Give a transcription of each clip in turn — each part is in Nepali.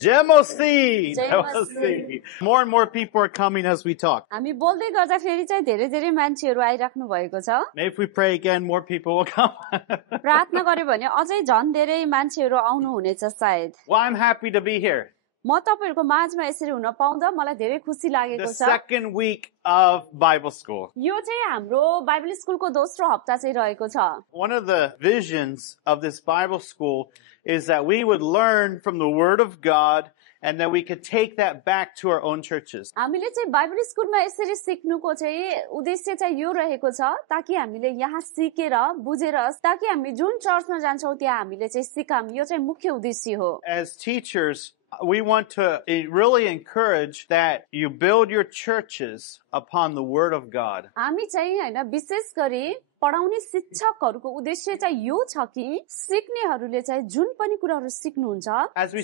Jemosi. Jemosi. More and more people are coming as we talk. हामी बोल्दै गर्दा फेरि चाहिँ धेरै धेरै मान्छेहरू आइराख्नु भएको छ. Maybe if we pray again, more people will come. प्रार्थना गर्यो भने अझै झन् धेरै मान्छेहरू आउनु हुनेछ सायद. Well, I'm happy to be here. म तपाईहरुको माझमा यसरी हुन पाउँदा मलाई धेरै खुसी लागेको The छ. second week of Bible school. यो चाहिँ हाम्रो बाइबल स्कुलको दोस्रो हप्ता चाहिँ रहेको छ. One of the visions of this Bible school is that we would learn from the Word of God and that we could take that back to our own churches. हामीले चाहिँ बाइबल स्कुलमा यसरी सिक्नुको चाहिँ उद्देश्य चाहिँ यो रहेको छ ताकि हामीले यहाँ सिकेर बुझेर ताकि हामी जुन चर्चमा जान्छौं त्यहाँ हामीले चाहिँ सिकाम. यो चाहिँ मुख्य उद्देश्य हो. As teachers, we want to really encourage that you build your churches upon the Word of God. हामी चाहिँ हैन विशेष गरी पढाउने शिक्षकहरुको उद्देश्य चाहिँ यो छ कि सिक्नेहरुले चाहिँ जुन पनि कुराहरु सिक्नुहुन्छ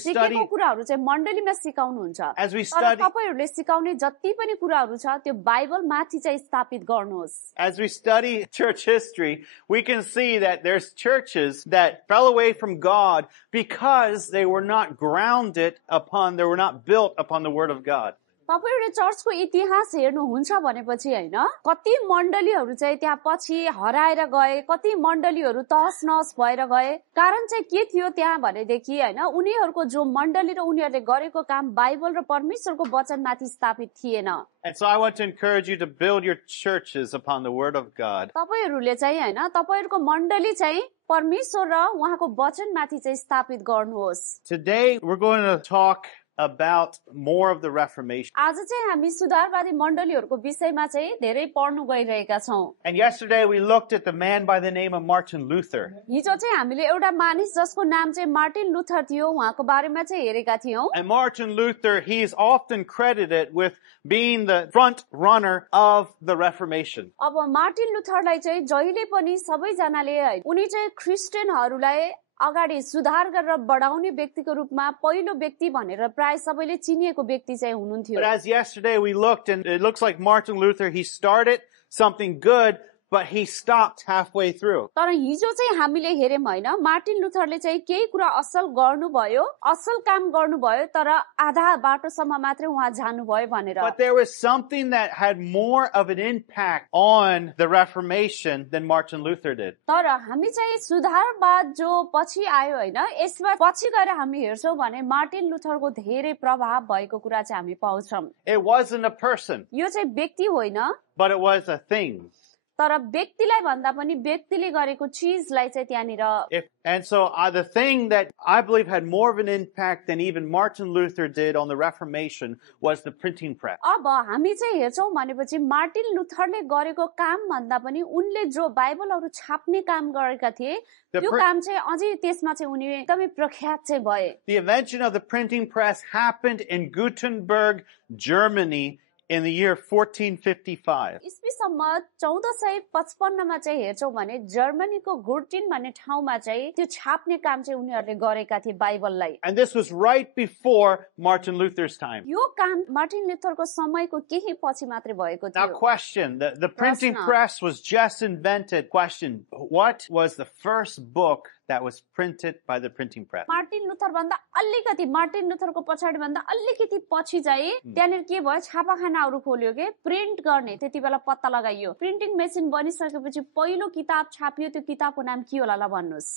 सिकेको कुराहरु चाहिँ मण्डलीमा सिकाउनुहुन्छ. तर तपाईहरुले सिकाउने जति पनि कुराहरु छ त्यो बाइबल माथि चाहिँ स्थापित गर्नुहोस्. As we study church history, we can see that there's churches that fell away from God because they were not grounded upon, they were not built upon the Word of God. तपाईहरुले चर्चको इतिहास हेर्नुहुन्छ भनेपछि हैन कति मण्डलीहरु चाहिँ त्यहाँ पछि हराएर गए, कति मण्डलीहरु तहस-नहस भएर गए. कारण चाहिँ के थियो त्यहाँ भनेदेखि हैन उनीहरुको जो मण्डली र उनीहरुले गरेको काम बाइबल र परमेश्वरको वचनमाथि स्थापित थिएन. And so I want to encourage you to build your churches upon the Word of God. तपाईहरुले चाहिँ हैन तपाईहरुको मण्डली चाहिँ परमेश्वर र उहाँको वचनमाथि चाहिँ स्थापित गर्नुहोस्. Today we're going to talk about more of the Reformation. आज चाहिँ हामी सुधारवादी मण्डलीहरुको विषयमा चाहिँ धेरै पढ्नु गइरहेका छौं. And yesterday we looked at the man by the name of Martin Luther. हिजो चाहिँ हामीले एउटा मानिस जसको नाम चाहिँ मार्टिन लुथर थियो उहाँको बारेमा चाहिँ हेरेका थियौं. And Martin Luther, he is often credited with being the front runner of the Reformation. अब मार्टिन लुथरलाई चाहिँ जहिले पनि सबैजनाले उनी चाहिँ क्रिस्चियनहरुलाई अगाडि सुधार गरेर बढाउने व्यक्तिको रूपमा पहिलो व्यक्ति भनेर प्राय सबैले चिनिएको व्यक्ति चाहिँ हुनुहुन्थ्यो. But as yesterday we looked, and it looks like Martin Luther, he started something good, but he stopped halfway through. तर हिजो चाहिँ हामीले हेर्यौं हैन मार्टिन लुथरले चाहिँ केही कुरा असल गर्नुभयो, असल काम गर्नुभयो तर आधा बाटोसम्म मात्रै उहाँ जानुभयो भनेर. But there was something that had more of an impact on the Reformation than Martin Luther did. तर हामी चाहिँ सुधारवाद जो पछि आयो हैन यसमा पछि गएर हामी हेर्छौं भने मार्टिन लुथरको धेरै प्रभाव भएको कुरा चाहिँ हामी पाउँछौं. It wasn't a person. यो चाहिँ व्यक्ति होइन but it was a thing. तर व्यक्तिलाई भन्दा पनि व्यक्तिले गरेको चीजलाई चाहिँ त्यहाँनिर. And so the thing that I believe had more of an impact than even Martin Luther did on the Reformation was the printing press. अब हामी चाहिँ हेर्छौं भनेपछि मार्टिन लुथरले गरेको काम भन्दा पनि उनले जो बाइबलहरु छाप्ने काम गरेका थिए त्यो काम चाहिँ अझै त्यसमा चाहिँ उनी एकदमै प्रख्यात चाहिँ भए. The invention of the printing press happened in Gutenberg, Germany in the year 1455. ईस्वीसम्म 1455 मा चाहिँ हेर्छौं भने जर्मनीको गुर्टिन भन्ने ठाउँमा चाहिँ त्यो छाप्ने काम चाहिँ उनीहरुले गरेका थिए बाइबललाई. And this was right before Martin Luther's time. यो काम मार्टिन लुथरको समयको केही पछि मात्रै भएको थियो. Now question, the printing press was just invented. Question, what was the first book that was printed by the printing press? Martin Luther भन्दा अलिकति मार्टिन लुथरको पछाडी भन्दा अलिकति पछि चाहिँ त्यहाँनिर के भयो छापाखानाहरु खोल्यो के प्रिन्ट गर्ने त्यतिबेला पत्ता लगाइयो. प्रिन्टिङ मेसिन बनिसकेपछि पहिलो किताब छापियो त्यो किताबको नाम के होला ल भन्नुस्?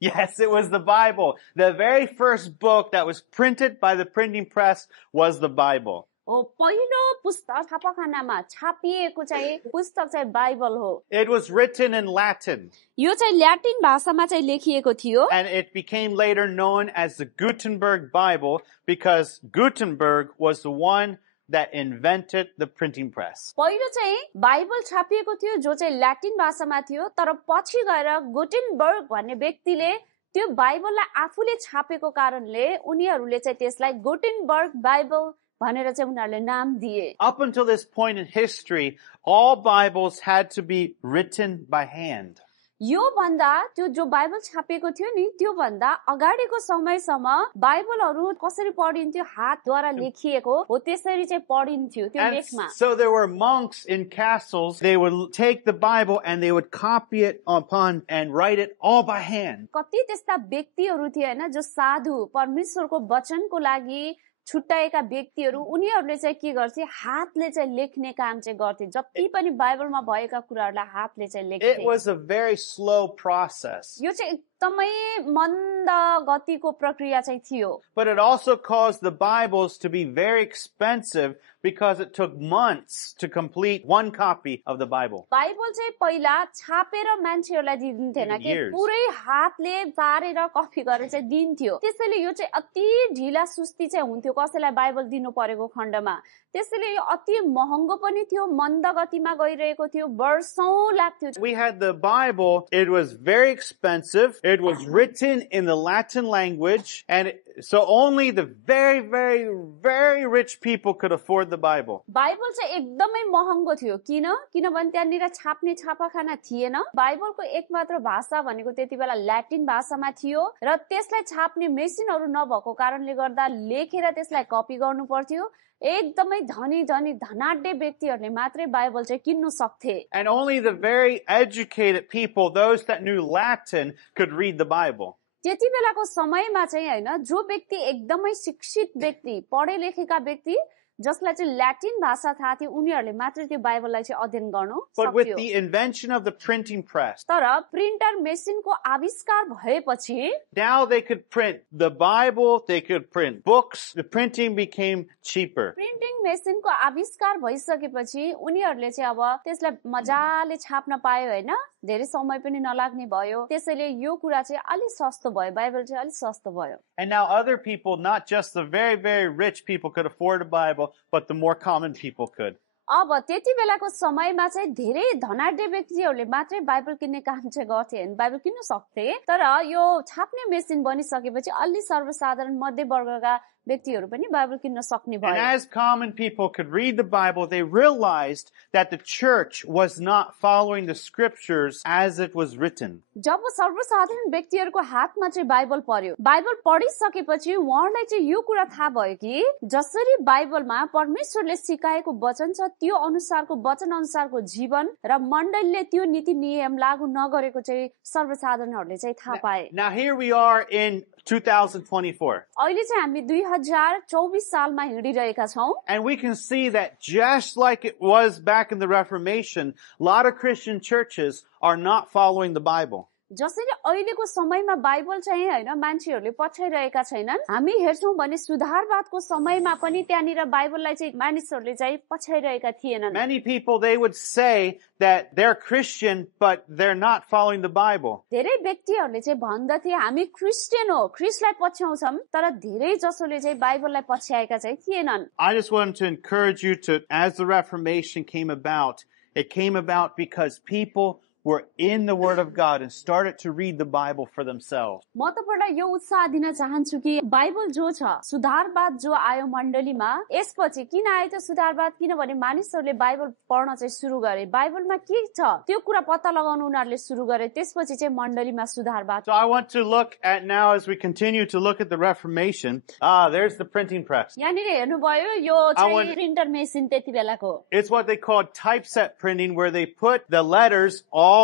Yes, it was the Bible. The very first book that was printed by the printing press was the Bible. हो पहिलो पुस्तक छापाखानामा छापिएको चाहिँ पुस्तक चाहिँ बाइबल हो. It was written in Latin. यो चाहिँ ल्याटिन भाषामा चाहिँ लेखिएको थियो. And it became later known as the Gutenberg Bible because Gutenberg was the one that invented the printing press. पहिलो चाहिँ बाइबल छापिएको थियो जो चाहिँ ल्याटिन भाषामा थियो तर पछि गएर गुटेनबर्ग भन्ने व्यक्तिले त्यो बाइबललाई आफूले छापेको कारणले उनीहरुले चाहिँ त्यसलाई गुटेनबर्ग बाइबल भनेर चाहिँ उनीहरुले नाम दिए. Up until this point in history, all Bibles had to be written by hand. यो भन्दा त्यो जो बाइबल छापिएको थियो नि त्यो भन्दा अगाडिको समयसम्म बाइबलहरू कसरी पढिन्थ्यो हातद्वारा लेखिएको हो त्यसरी चाहिँ पढिन्थ्यो त्यो And लेखमा so there were monks in castles. They would take the Bible and they would copy it upon and write it all by hand. कति त्यस्ता व्यक्तिहरू थिए हैन जो साधु परमेश्वरको वचनको लागि छुट्टाएका व्यक्तिहरू उनीहरूले चाहिँ के गर्थे हातले चाहिँ लेख्ने काम चाहिँ गर्थे जति पनि बाइबलमा भएका कुराहरूलाई हातले चाहिँ It लेख्थे was a very slow process. यो चाहिँ एकदमै मन्द गतिको प्रक्रिया चाहिँ थियो But it also caused the Bibles to be very expensive because it took months to complete one copy of the Bible. Bible चाहिँ पहिला छापेर मान्छेहरूलाई दिइन्थेन कि Years. पुरै हातले पारेर कपी गरेर चाहिँ दिन्थ्यो त्यसैले यो चाहिँ अति ढिला सुस्ती चाहिँ हुन्थ्यो कसैलाई बाइबल दिनु परेको खण्डमा त्यसैले यो अति महँगो पनि थियो मन्द गतिमा गइरहेको थियो वर्षौं लाग्थ्यो We had the Bible. It was very expensive. It was written in the Latin language. And so only the very, very, very rich people could afford the Bible. Bible चाहिँ एकदमै महँगो थियो किनभने त्यहाँनिर छाप्ने छापाखाना थिएन बाइबलको एकमात्र भाषा भनेको त्यति बेला ल्याटिन भाषामा थियो र त्यसलाई छाप्ने मेसिनहरू नभएको कारणले गर्दा लेखेर त्यसलाई कपी गर्नु पर्थ्यो एकदमै धनी धनी धनाढ्य व्यक्तिहरूले मात्रै बाइबल चाहिँ किन्नु सक्थे And only the very educated people, those that knew Latin, could read the Bible. त्यति बेलाको समयमा चाहिँ हैन जो व्यक्ति एकदमै शिक्षित व्यक्ति पढे लेखेका व्यक्ति जसलाई चाहिँ ल्याटिन भाषा थाहा थियो उनीहरूले मात्र त्यो बाइबललाई चाहिँ अध्ययन गर्नु But with सक्थ्यो the invention of the printing press, तर प्रिन्टर मेसिनको आविष्कार भएपछि now they could print the Bible, they could print books. The printing became cheaper. Printing मेसिनको आविष्कार भइसकेपछि उनीहरूले चाहिँ अब त्यसलाई मजाले छाप्न पायो हैन धेरै समय पनि नलाग्ने भयो त्यसैले यो कुरा चाहिँ अलि सस्तो भयो बाइबल चाहिँ अलि सस्तो भयो And now other people, not just the very, very rich people, could afford a Bible, but the more common people could. अब त्यति बेलाको समयमा चाहिँ धेरै धनाढ्य व्यक्तिहरूले मात्रै बाइबल किन्ने काम चाहिँ गर्थे बाइबल किन्न सक्थे तर यो छाप्ने मेसिन बनिसकेपछि अलि सर्वसाधारण मध्यवर्गका व्यक्तिहरू पनि बाइबल किन्न सक्ने And भयो as common people could read the Bible, they realized that the church was not following the scriptures as it was written. जब सर्वसाधारण व्यक्तिहरूको हातमा चाहिँ बाइबल पर्यो बाइबल पढिसकेपछि उहाँहरूलाई चाहिँ यो कुरा थाहा भयो कि जसरी बाइबलमा परमेश्वरले सिकाएको वचन छ त्यो अनुसारको वचन अनुसारको जीवन र मण्डलीले त्यो नीति नियम लागू नगरेको चाहिँ सर्वसाधारणहरूले चाहिँ थाहा पाए Now here we are in 2024. अहिले चाहिँ हामी 2024 सालमा हिँडिरहेका छौं And we can see that just like it was back in the Reformation, a lot of Christian churches are not following the Bible. जसरी अहिलेको समयमा बाइबल चाहिँ हैन मान्छेहरूले पछ्याइरहेका छैनन् हामी हेर्छौं भने सुधारवादको समयमा पनि त्यहाँनिर बाइबललाई चाहिँ मानिसहरूले चाहिँ पछ्याइरहेका थिएनन् Many people, they would say that they're Christian, but they're not following the Bible. धेरै व्यक्तिहरूले चाहिँ भन्दथे हामी क्रिस्चियन हो ख्रिस्टलाई पछ्याउँछौं तर धेरै जसोले चाहिँ बाइबललाई पछ्याएका चाहिँ थिएनन् I just wanted to encourage you to, as the Reformation came about, it came about because people were in the Word of God and started to read the Bible for themselves. म तपाईलाई यो उत्साह दिन चाहन्छु कि बाइबल जो छ सुधारवाद जो आयो मण्डलीमा यसपछि किन आयो त सुधारवाद किनभने मानिसहरूले बाइबल पढ्न चाहिँ सुरु गरे बाइबलमा के छ त्यो कुरा पत्ता लगाउन उनीहरूले सुरु गरे त्यसपछि चाहिँ मण्डलीमा सुधारवाद So I want to look at now as we continue to look at the Reformation. There's the printing press. यहाँनिर हेर्नुभयो यो चाहिँ प्रिन्टर मेसिन त्यति बेलाको It's what they call typeset printing, where they put the letters all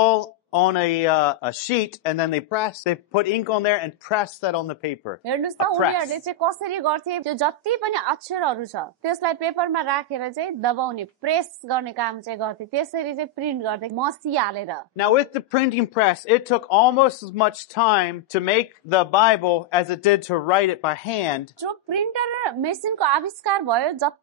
on a sheet and then they put ink on there and press that on the paper. हेर्नुस् त उनीहरूले चाहिँ कसरी गर्थे त्यो जति पनि अक्षरहरू छ त्यसलाई पेपरमा राखेर चाहिँ दबाउने प्रेस गर्ने काम चाहिँ गर्थे त्यसरी चाहिँ प्रिन्ट गर्थे मसी हालेर Now with the printing press, it took almost as much time to make the Bible as it did to write it by hand. जो प्रिन्टर मेसिनको आविष्कार भयो जति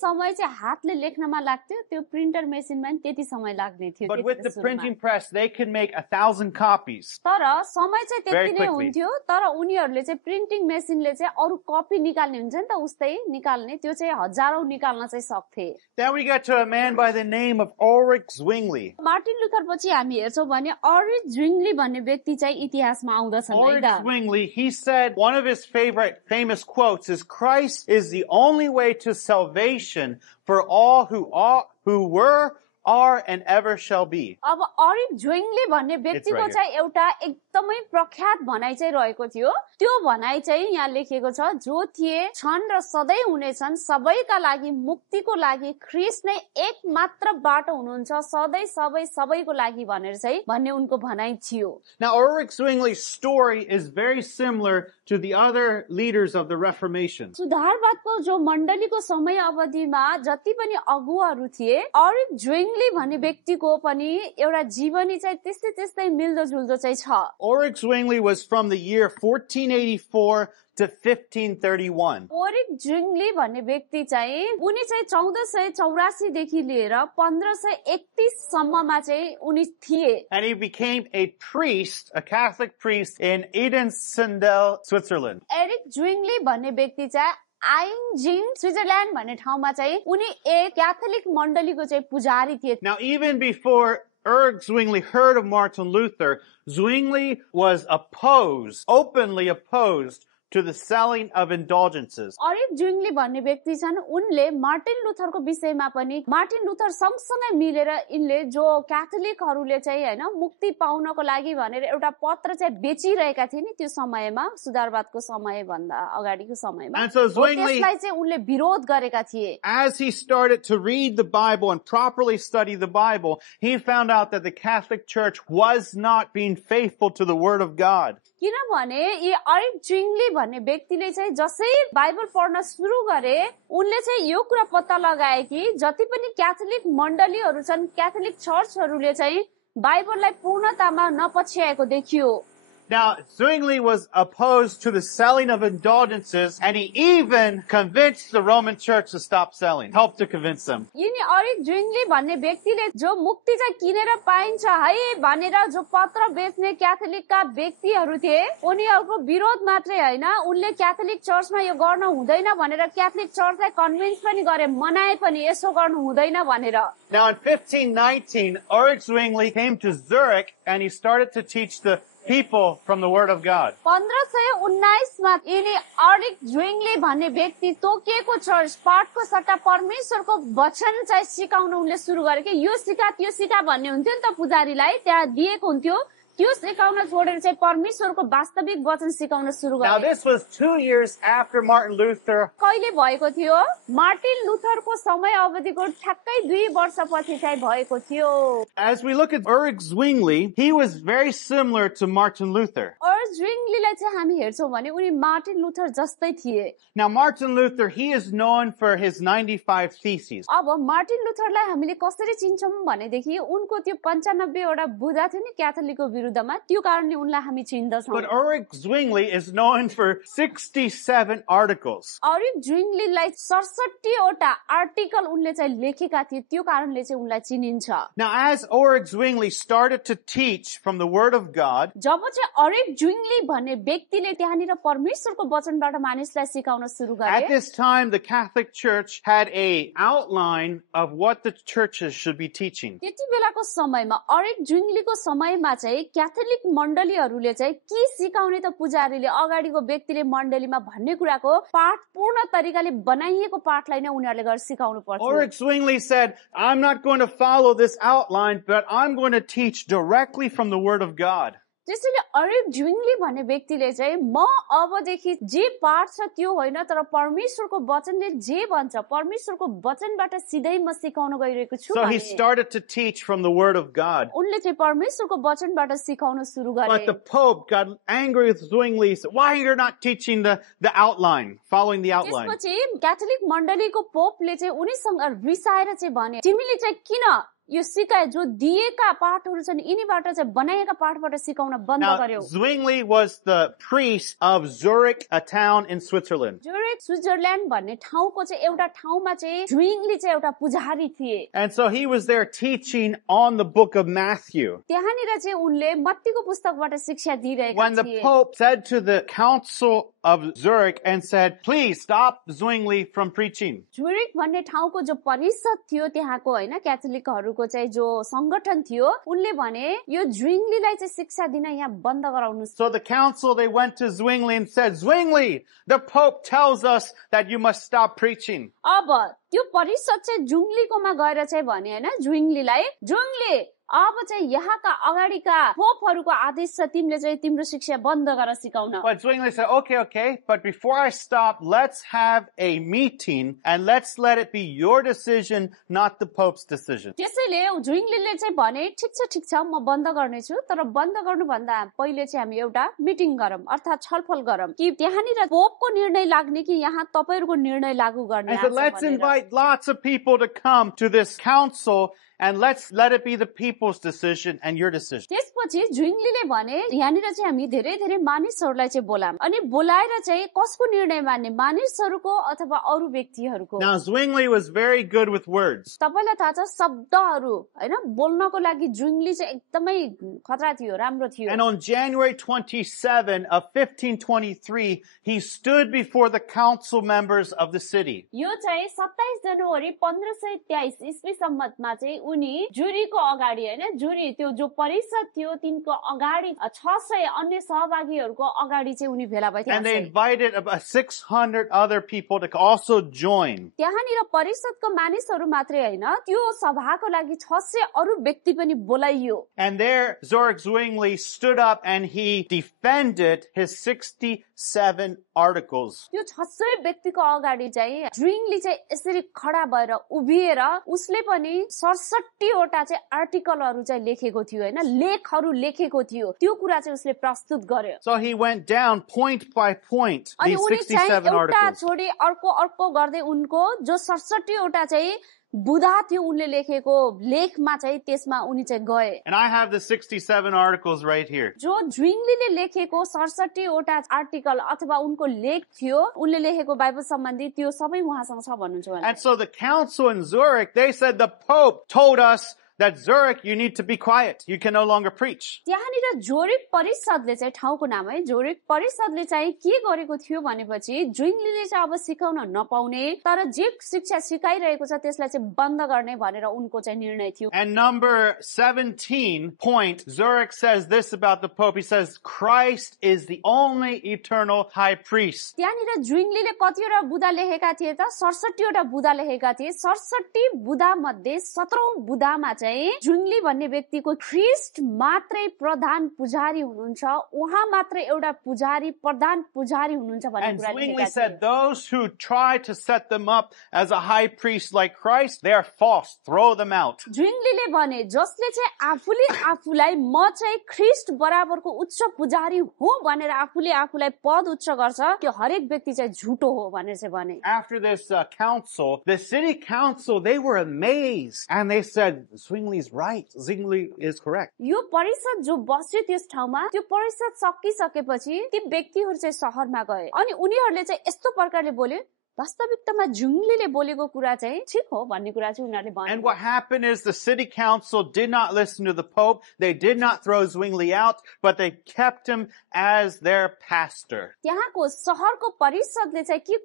समय चाहिँ हातले लेख्नमा लाग्थ्यो त्यो प्रिन्टर मेसिनमा पनि त्यति समय लाग्ने थियो But with the printing press, they could make 1,000 copies. तर समय चाहिँ त्यति नै हुन्थ्यो तर उनीहरूले चाहिँ प्रिन्टिङ मेसिनले चाहिँ अरु कपी निकाल्ने हुन्छ नि त उस्तै निकाल्ने त्यो चाहिँ हजारौं निकाल्न चाहिँ सक्थे Then we get to a man by the name of Ulrich Zwingli. Martin Luther पछि हामी हेर्छौं भने अल्रिच ज्विङ्गली भन्ने व्यक्ति चाहिँ इतिहासमा आउँदछन् है Ulrich त Zwingli, he said one of his favorite famous quotes is, "Christ is the only way to salvation for all who were are, and ever shall be. अब अरिक झोइङले भन्ने व्यक्तिको right here. चाहिँ एउटा एकदमै प्रख्यात भनाइ चाहिँ रहेको थियो। त्यो भनाइ चाहिँ यहाँ लेखेको छ, जो थिए, छन् र सधैँ हुनेछन्, सबैका लागि मुक्तिको लागि ख्रीष्ट नै एक मात्र बाटो हुनुहुन्छ, सधैँ सबै सबैको लागि भनेर चाहिँ भन्ने उनको भनाइ थियो। Now, Ulrich Zwingli's story is very similar to the other leaders of the Reformation. सुधारवादको जो मण्डलीको समय अवधिमा जति पनि अगुवाहरू थिए, अरिक झोइङले भन्ने व्यक्तिको पनि एउटा जीवनी चाहिँ त्यस्तै त्यस्तै मिल्दोजुल्दो चाहिँ छ। Ulrich Zwingli was from the year 1484 to 1531. अरिक झोइङले भन्ने व्यक्ति चाहिँ उनी चाहिँ 1484 देखि लिएर 1531 सम्ममा चाहिँ उनी थिए। And he became a priest, a Catholic priest in Edensindel, Switzerland. Eric झोइङले भन्ने व्यक्ति चाहिँ आइन्जिङ स्विजरल्यान्ड भन्ने ठाउँमा चाहिँ उनी एक क्याथोलिक मण्डलीको चाहिँ पुजारी थिए। Now, even before Ulrich Zwingli heard of Martin Luther, Zwingli was openly opposed to the selling of indulgences. अरिक झोइङले भन्ने व्यक्ति छन्, उनले मार्टिन लुथरको विषयमा पनि मार्टिन लुथर सँगसँगै मिलेर यिनले जो क्याथोलिकहरूले चाहिँ हैन मुक्ति पाउनको लागि भनेर एउटा पत्र चाहिँ बेचिरहेका थिए नि त्यो समयमा, सुधारवादको समय भन्दा अगाडिको समयमा। And so Zwingli, त्यसलाई चाहिँ उनले विरोध गरेका थिए। as he started to read the Bible and properly study the Bible, he found out that the Catholic Church was not being faithful to the Word of God. किनभने यी अरिक झोइङले भन्ने व्यक्तिले चाहिँ जसै बाइबल पढ्न सुरु गरे, उनले चाहिँ यो कुरा पत्ता लगाए कि जति पनि क्याथोलिक मण्डलीहरू छन्, क्याथोलिक चर्चहरूले चाहिँ बाइबललाई पूर्णतामा नपछ्याएको देखियो। Now, Zwingli was opposed to the selling of indulgences, and he even convinced the Roman Church to stop selling, helped to convince them. यिनी अरिक झोइङले भन्ने व्यक्तिले जो मुक्ति चाहिँ किनेर पाइन्छ है भनेर जो पत्र बेच्ने क्याथोलिकका व्यक्तिहरू थिए, उनीहरूको विरोध मात्रै हैन, उनले क्याथोलिक चर्चमा यो गर्न हुँदैन भनेर क्याथोलिक चर्चलाई कन्भिन्स पनि गरे, मनाए पनि यसो गर्नु हुँदैन भनेर। Now, in 1519, Ulrich Zwingli came to Zurich, and he started to teach the people from the Word of God. 1519 मा यिनी अरिक झोइङले भन्ने व्यक्ति तोकिएको चर्च पाठको सट्टा परमेश्वरको वचन चाहिँ सिकाउन उनले सुरु गरे कि यो सिका भन्ने हुन्थ्यो नि त पुजारीलाई, त्यहाँ दिएको हुन्थ्यो, त्यो सिकाउन छोडेर चाहिँ परमेश्वरको वास्तविक वचन सिकाउन सुरु गरे। Now, this was 2 years after Martin Luther. कहिले भएको थियो? मार्टिन लुथरको समय अवधिको ठ्याक्कै 2 वर्षपछि चाहिँ भएको थियो। As we look at Ulrich Zwingli, he was very similar to Martin Luther. अरिक झोइङलेलाई चाहिँ हामी हेर्छौँ भने उनी मार्टिन लुथर जस्तै थिए। Now, Martin Luther, he is known for his 95 Theses. अब मार्टिन लुथरलाई हामीले कसरी चिन्छौँ भनेदेखि उनको त्यो 95 वटा बुँदा थियो नि क्याथोलिकको विरुद्धमा, त्यो कारणले उनलाई हामी चिन्दछौँ। But Ulrich Zwingli is known for 67 articles. अरिक झोइङलेलाई 67 वटा आर्टिकल उनले चाहिँ लेखेका थिए, त्यो कारणले चाहिँ उनलाई चिनिन्छ। Now, as Ulrich Zwingli started to teach from the Word of God, जब चाहिँ अरिक झोइङले भन्ने व्यक्तिले त्यहाँनिर परमेश्वरको वचनबाट मानिसलाई सिकाउन सुरु गरे, at this time, the Catholic Church had an outline of what the churches should be teaching. त्यति बेलाको समयमा अरिक झोइङलेको समयमा चाहिँ क्याथोलिक मण्डलीहरूले चाहिँ के सिकाउने त पुजारीले अगाडिको व्यक्तिले मण्डलीमा भन्ने कुराको पाठ पूर्ण तरिकाले बनाइएको पाठलाई नै उनीहरूले गरेर सिकाउनु पर्छ। Ulrich Zwingli said, I'm not going to follow this outline, but I'm going to teach directly from the Word of God. त्यसैले अरिक झोइङले भन्ने व्यक्तिले चाहिँ म अबदेखि जे पाठ छ त्यो होइन, तर परमेश्वरको वचनले जे भन्छ परमेश्वरको वचनबाट सिधै म सिकाउन गइरहेको छु। So he started to teach from the Word of God. उनले चाहिँ परमेश्वरको वचनबाट सिकाउन सुरु गरे। But the Pope got angry with Zwingli. Said, why you're not teaching the outline, following the outline? त्यसपछि क्याथोलिक मण्डलीको पोपले चाहिँ उनीसँग रिसाएर चाहिँ भने, तिमीले चाहिँ किन यो सिकाए जो दिएका पाठहरू छन् यिनीबाट चाहिँ बनाएका पाठबाट सिकाउन बन्द Now, गर्यो। Zwingli was the priest of Zurich, a town in Switzerland. Zurich Switzerland भन्ने ठाउँको चाहिँ एउटा ठाउँमा चाहिँ झोइङले चाहिँ एउटा पुजारी थिए। And so he was there teaching on the book of Matthew. त्यहाँनिर चाहिँ उनले मत्तीको पुस्तकबाट शिक्षा दिइरहेका When the थिए। Pope said to the council of Zurich and said, please stop Zwingli from preaching. ज्युरिक भन्ने ठाउँको जो परिषद थियो त्यहाँको हैन क्याथोलिकहरूको चाहिँ जो संगठन थियो उनले भने यो ज्विङ्लीलाई चाहिँ शिक्षा दिन यहाँ बन्द गराउनु। So the council, they went to Zwingli and said, Zwingli, the Pope tells us that you must stop preaching. अब त्यो परिषद चाहिँ जुङ्लीकोमा गएर चाहिँ भने हैन ज्विङ्लीलाई, जुङ्ली अब चाहिँ यहाँका अगाडिका पोपहरूको आदेश छ तिमीले चाहिँ तिम्रो शिक्षा बन्द गर सिकाउन। But Zwingli said, okay, but before I stop, let's have a meeting and let's let it be your decision, not the Pope's decision. त्यसैले ज्विङ्लीले चाहिँ भने ठिक छ म बन्द गर्नेछु, तर बन्द गर्नु भन्दा पहिले चाहिँ हामी एउटा मिटिङ गरौँ अर्थात छलफल गरौँ कि त्यहाँनिर पोपको निर्णय लाग्ने कि यहाँ तपाईहरुको निर्णय लागू गर्ने। And so let's invite lots of people to come to this council and let's let it be the people's decision and your decision. त्यसपछि ज्विङ्लीले भने यहाँनिर चाहिँ हामी धेरै मानिसहरूलाई चाहिँ बोलाम अनि बोलाएर चाहिँ कसको निर्णय मान्ने, मानिसहरूको अथवा अरू व्यक्तिहरूको। Now Zwingli was very good with words. तपाईलाई थाहा छ शब्दहरू हैन बोल्नको लागि ज्विङ्ली चाहिँ एकदमै खतरा थियो, राम्रो थियो। And on January 27 of 1523, he stood before the council members of the city. यो चाहिँ 27 जनवरी 1523 ईस्वी सम्मतमा चाहिँ उनी जुरीको अगाडि हैन जुरी त्यो जो परिषद थियो तिनको अगाडि 600 अन्य सहभागीहरूको अगाडि चाहिँ उनी भेला भए थिए। And they invited about 600 other people to also join. त्यहाँनिर परिषदको मानिसहरू मात्रै हैन त्यो सभाको लागि 600 अरू व्यक्ति पनि बोलाइयो। And there Zurich Zwingli stood up and he defended his 67 articles. त्यो 600 व्यक्तिको अगाडि चाहिँ ज्विङ्ली चाहिँ यसरी खडा भएर उभिएर उसले पनि 67 वटा चाहिँ आर्टिकलहरू चाहिँ लेखेको थियो हैन लेखहरू लेखेको थियो त्यो कुरा चाहिँ उसले प्रस्तुत गर्यो। So he went down point by point अनि these उनी 67 चाहिँ एउटा articles. छोडी अर्को गर्दै उनको जो 67 वटा चाहिँ बुधा थियो उनले लेखेको लेखमा चाहिँ त्यसमा उनी चाहिँ गए। And I have the 67 articles right here. जो ज्विङ्लीले लेखेको 67 वटा आर्टिकल अथवा उनको लेख थियो उनले लेखेको बाइबल सम्बन्धी त्यो सबै उहाँसँग छ भन्नुहुन्छ। And so the council in Zurich, they said the Pope told us that Zurich, you need to be quiet. You can no longer preach. त्यहाँनिर जोरिक परिषदले चाहिँ ठाउँको नाम है जोरिक परिषदले चाहिँ के गरेको थियो भनेपछि ज्विङ्लीले चाहिँ अब सिकाउन नपाउने तर जे शिक्षा सिकाइरहेको छ त्यसलाई चाहिँ बन्द गर्ने भनेर उनको चाहिँ निर्णय थियो। And number 17 point, Zurich says this about the Pope. He says, Christ is the only eternal high priest. त्यहाँनिर ज्विङ्लीले कतिवटा बुधा लेखेका थिए त 67 वटा बुधा लेखेका थिए। 67 बुधा मध्ये 17औं बुधामा चाहिँ ज्विङ्ली भन्ने व्यक्तिको ख्रिस्ट मात्रै प्रधान पुजारी हुनुहुन्छ, उहाँ मात्रै एउटा पुजारी प्रधान पुजारी हुनुहुन्छ भन्ने And कुरा Zwingli लेखेका said, थिए। those who try to set them up as a high priest like Christ, they are false. Throw them out. ज्विङ्लीले भने जसले चाहिँ आफूले आफूलाई म चाहिँ ख्रिस्ट बराबरको उच्च पुजारी हो भनेर आफूले आफूलाई पद उच्च गर्छ त्यो हरेक व्यक्ति चाहिँ झुटो हो भनेर चाहिँ भने। After this council, the city council, they were amazed. And they said, Zwingli's right. Zwingli is correct. यो परिषद जो बस्यो त्यस ठाउँमा त्यो परिषद सकिसकेपछि ती व्यक्तिहरू चाहिँ शहरमा गए अनि उनीहरूले चाहिँ यस्तो प्रकारले बोल्यो वास्तविकतामा ज्विङ्लीले बोलेको कुरा चाहिँ ठीक हो भन्ने कुरा चाहिँ उनीहरूले भने। And what happened is the city council did not listen to the Pope. They did not throw Zwingli out, but they kept him as their pastor. त्यहाँको शहरको परिषदले चाहिँ के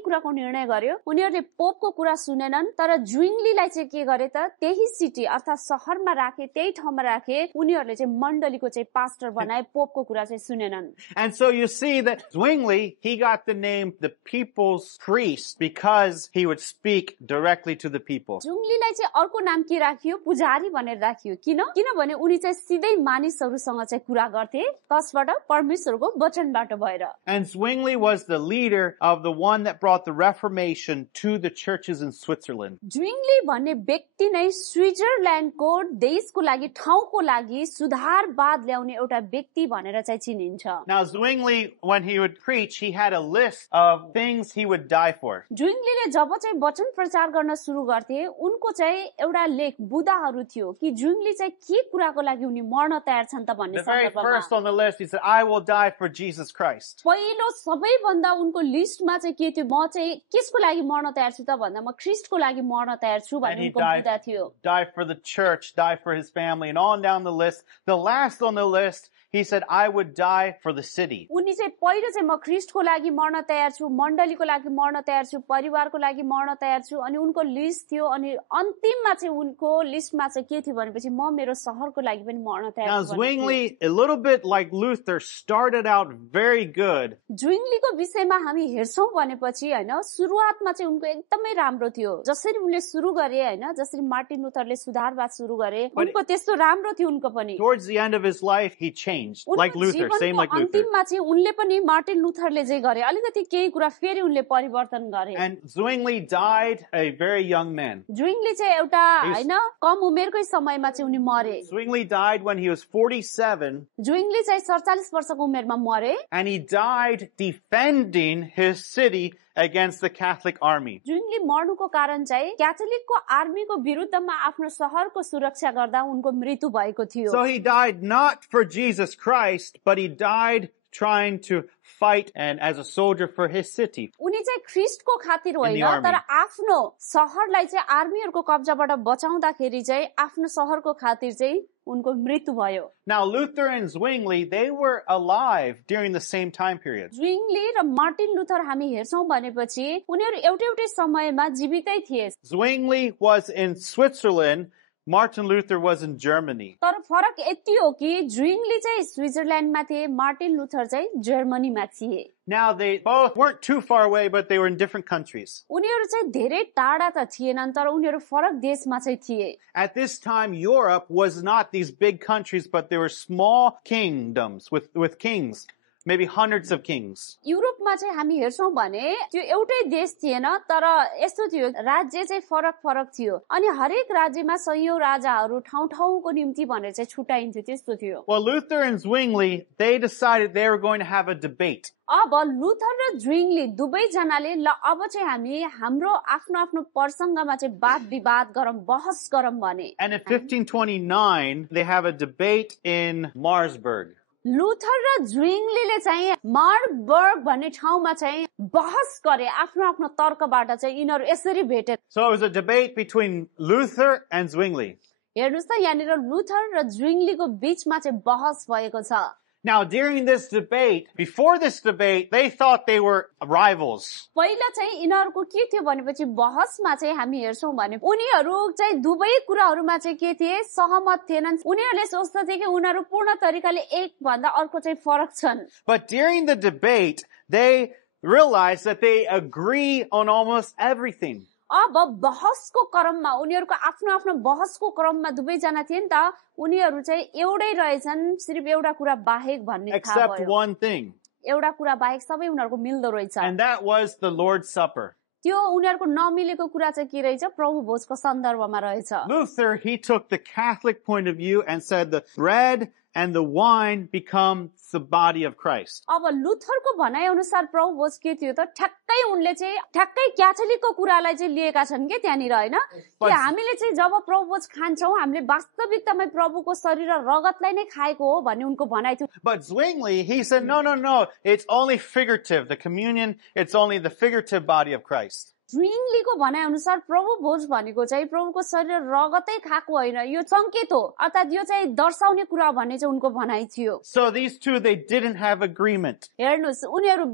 कुराको निर्णय गर्यो उनीहरूले पोपको कुरा सुनेनन् तर ज्विङ्लीलाई चाहिँ के गरे त त्यही सिटी अर्थात शहरमा राखे त्यही ठाउँमा राखे उनीहरूले चाहिँ मण्डलीको चाहिँ पास्टर बनाए पोपको कुरा चाहिँ सुनेनन्। And so you see that Zwingli, he got the name the people's priest because he would speak directly to the people. ज्विङ्लीलाई चाहिँ अर्को नाम के राखियो पुजारी भनेर राखियो किनभने उनी चाहिँ सिधै मानिसहरूसँग चाहिँ कुरा गर्थे कसबाट परमेश्वरको वचनबाट भएर। And Zwingli was the leader of the one that brought the Reformation to the churches in Switzerland. ज्विङ्ली भन्ने व्यक्ति नै स्विजरल्यान्डको देशको लागि ठाउँको लागि सुधारवाद ल्याउने एउटा व्यक्ति भनेर चाहिँ चिनिन्छ। Now Zwingli, when he would preach, he had a list of things he would die for. ज्विङ्लीले जब चाहिँ वचन प्रचार गर्न सुरु गर्थे उनको चाहिँ एउटा लेख बुदाहरू थियो कि ज्विङ्ली चाहिँ के कुराको लागि उनी मर्न तयार छन् त भन्ने The very सन्दर्भमा। first on the list, he said, I will die for Jesus Christ. पहिलो सबैभन्दा उनको लिस्टमा चाहिँ के थियो म चाहिँ केसको लागि मर्न तयार छु त भन्दा म ख्रिस्टको लागि मर्न तयार छु And भन्ने he उनको बुदा थियो। die for the church, die for his family, and on down the list. The last on the list, he said, I would die for the city. उनी चाहिँ पहिलो चाहिँ म ख्रिस्टको लागि मर्न तयार छु, मण्डलीको लागि मर्न तयार छु, परिवारको लागि मर्न तयार छु। अनि उनको लिस्ट थियो अनि अन्तिममा चाहिँ उनको लिस्टमा चाहिँ के थियो भनेपछि म मेरो शहरको लागि पनि मर्न तयार Now, छु। Zwingli, a little bit like Luther, started out very good. जुइङ्लीको विषयमा हामी हेर्छौं भनेपछि हैन सुरुवातमा चाहिँ उनको एकदमै राम्रो थियो। जसरी उनले सुरु गरे हैन, जसरी मार्टिन लुथरले सुधारवाद सुरु गरे, उनको त्यस्तो राम्रो थियो उनको पनि। Towards the end of his life, he changed, like Luther, same like Luther. अन्तिममा चाहिँ उनले पनि मार्टिन लुथरले जे गरे अलिकति केही कुरा फेरि उनले परिवर्तन गरे। And Zwingli died a very young man. जुइङ्ली चाहिँ एउटा हैन कम उमेरकै समयमा चाहिँ उनी मरे। Zwingli died when he was 47. जुइङ्ली चाहिँ 47 वर्षको उमेरमा मरे। And he died defending his city against the Catholic army. जुइङ्ली मर्नुको कारण चाहिँ क्याथोलिकको आर्मीको विरुद्धमा आफ्नो शहरको सुरक्षा गर्दा उनको मृत्यु भएको थियो। So he died not for Jesus Christ, but he died trying to fight and as a soldier for his city. उनी चाहिँ ख्रिस्टको खातिर होइन तर आफ्नो शहरलाई चाहिँ आर्मीहरुको कब्जाबाट बचाउँदाखेरि चाहिँ आफ्नो शहरको खातिर चाहिँ उनको मृत्यु भयो। Now Luther and Zwingli, they were alive during the same time period. जुइङ्ली र मार्टिन लुथर हामी हेर्छौं भनेपछि उनीहरु एउटै समयमा जीवितै थिए। Zwingli was in Switzerland, Martin Luther was in Germany. तर फरक यति हो कि जुइङ्ली चाहिँ स्विट्जरल्यान्डमा थिए, मार्टिन लुथर चाहिँ जर्मनीमा थिए। Now they both weren't too far away, but they were in different countries. उनीहरु चाहिँ धेरै टाढा त थिएनन् तर उनीहरु फरक देशमा चाहिँ थिए। At this time, Europe was not these big countries, but they were small kingdoms with kings. Maybe hundreds of kings. युरोपमा चाहिँ हामी हेर्छौं भने त्यो एउटै देश थिएन तर यस्तो थियो राज्य चाहिँ फरक थियो अनि हरेक राज्यमा सयौं राजाहरू ठाउँ-ठाउँको निम्ति भनेर चाहिँ छुटाइन्थ्यो त्यस्तो थियो। Well, Luther and Zwingli, they decided they were going to have a debate. अब लुथर र जुइङ्ली दुवै जनाले ल अब चाहिँ हामी हाम्रो आफ्नो प्रसंगमा चाहिँ वाद विवाद गरौँ, बहस गरौँ भने। And in 1529, they have a debate in Marsburg. Luther र जुइङ्लीले चाहिँ मार्बर्ग भन्ने ठाउँमा चाहिँ बहस गरे, आफ्नो तर्कबाट चाहिँ यिनीहरु यसरी भेटे। So it was a debate between Luther and Zwingli. हेर्नुस् त यहाँनिर लुथर र जुइङ्लीको बीचमा चाहिँ बहस भएको छ। Now, during this debate, before this debate, they thought they were rivals. पहिला चाहिँ यिनीहरुको के थियो भनेपछि बहसमा चाहिँ हामी हेर्छौं भने उनीहरु चाहिँ दुवै कुराहरुमा चाहिँ के थिए सहमत थिएनन्। उनीहरुले सोच्थे कि उनीहरु पूर्ण तरिकाले एक भन्दा अर्को चाहिँ फरक छन्। But during the debate, they realized that they agree on almost everything. अब बहसको क्रममा उनीहरुको आफ्नो बहसको क्रममा दुवै जना थिए नि त उनीहरु चाहिँ एउटै रहेछन् सिर्फ एउटा कुरा बाहेक भन्ने थाहा भयो। Except one thing. एउटा कुरा बाहेक सबै उनीहरुको मिल्दो रहेछ। And that was the Lord's Supper. त्यो उनीहरुको नमिलेको कुरा चाहिँ के रहेछ प्रभु भोजको सन्दर्भमा रहेछ। Luther, he took the Catholic point of view and said the bread and the wine become the body of Christ. अब लुथरको भनाइ अनुसार प्रभु भोज के थियो त ठ्याक्कै उनले चाहिँ ठ्याक्कै क्याथोलिकको कुरालाई चाहिँ लिएका छन् के त्यहाँनिर हैन कि हामीले चाहिँ जब प्रभु भोज खान्छौं हामीले वास्तविकतामै प्रभुको शरीर र रगतलाई नै खाएको हो भन्ने उनको भनाइ थियो। But Zwingli, he said no, it's only figurative. The communion, it's only the figurative body of Christ. जुइङ्लीको भनाइ अनुसार प्रभु भोज भनेको चाहिँ प्रभुको शरीर रगतै खाएको होइन, यो संकेत हो अर्थात यो चाहिँ दर्शाउने कुरा भन्ने चाहिँ उनको भनाइ थियो। So these two, they didn't have agreement. हेर्नुस् उनीहरु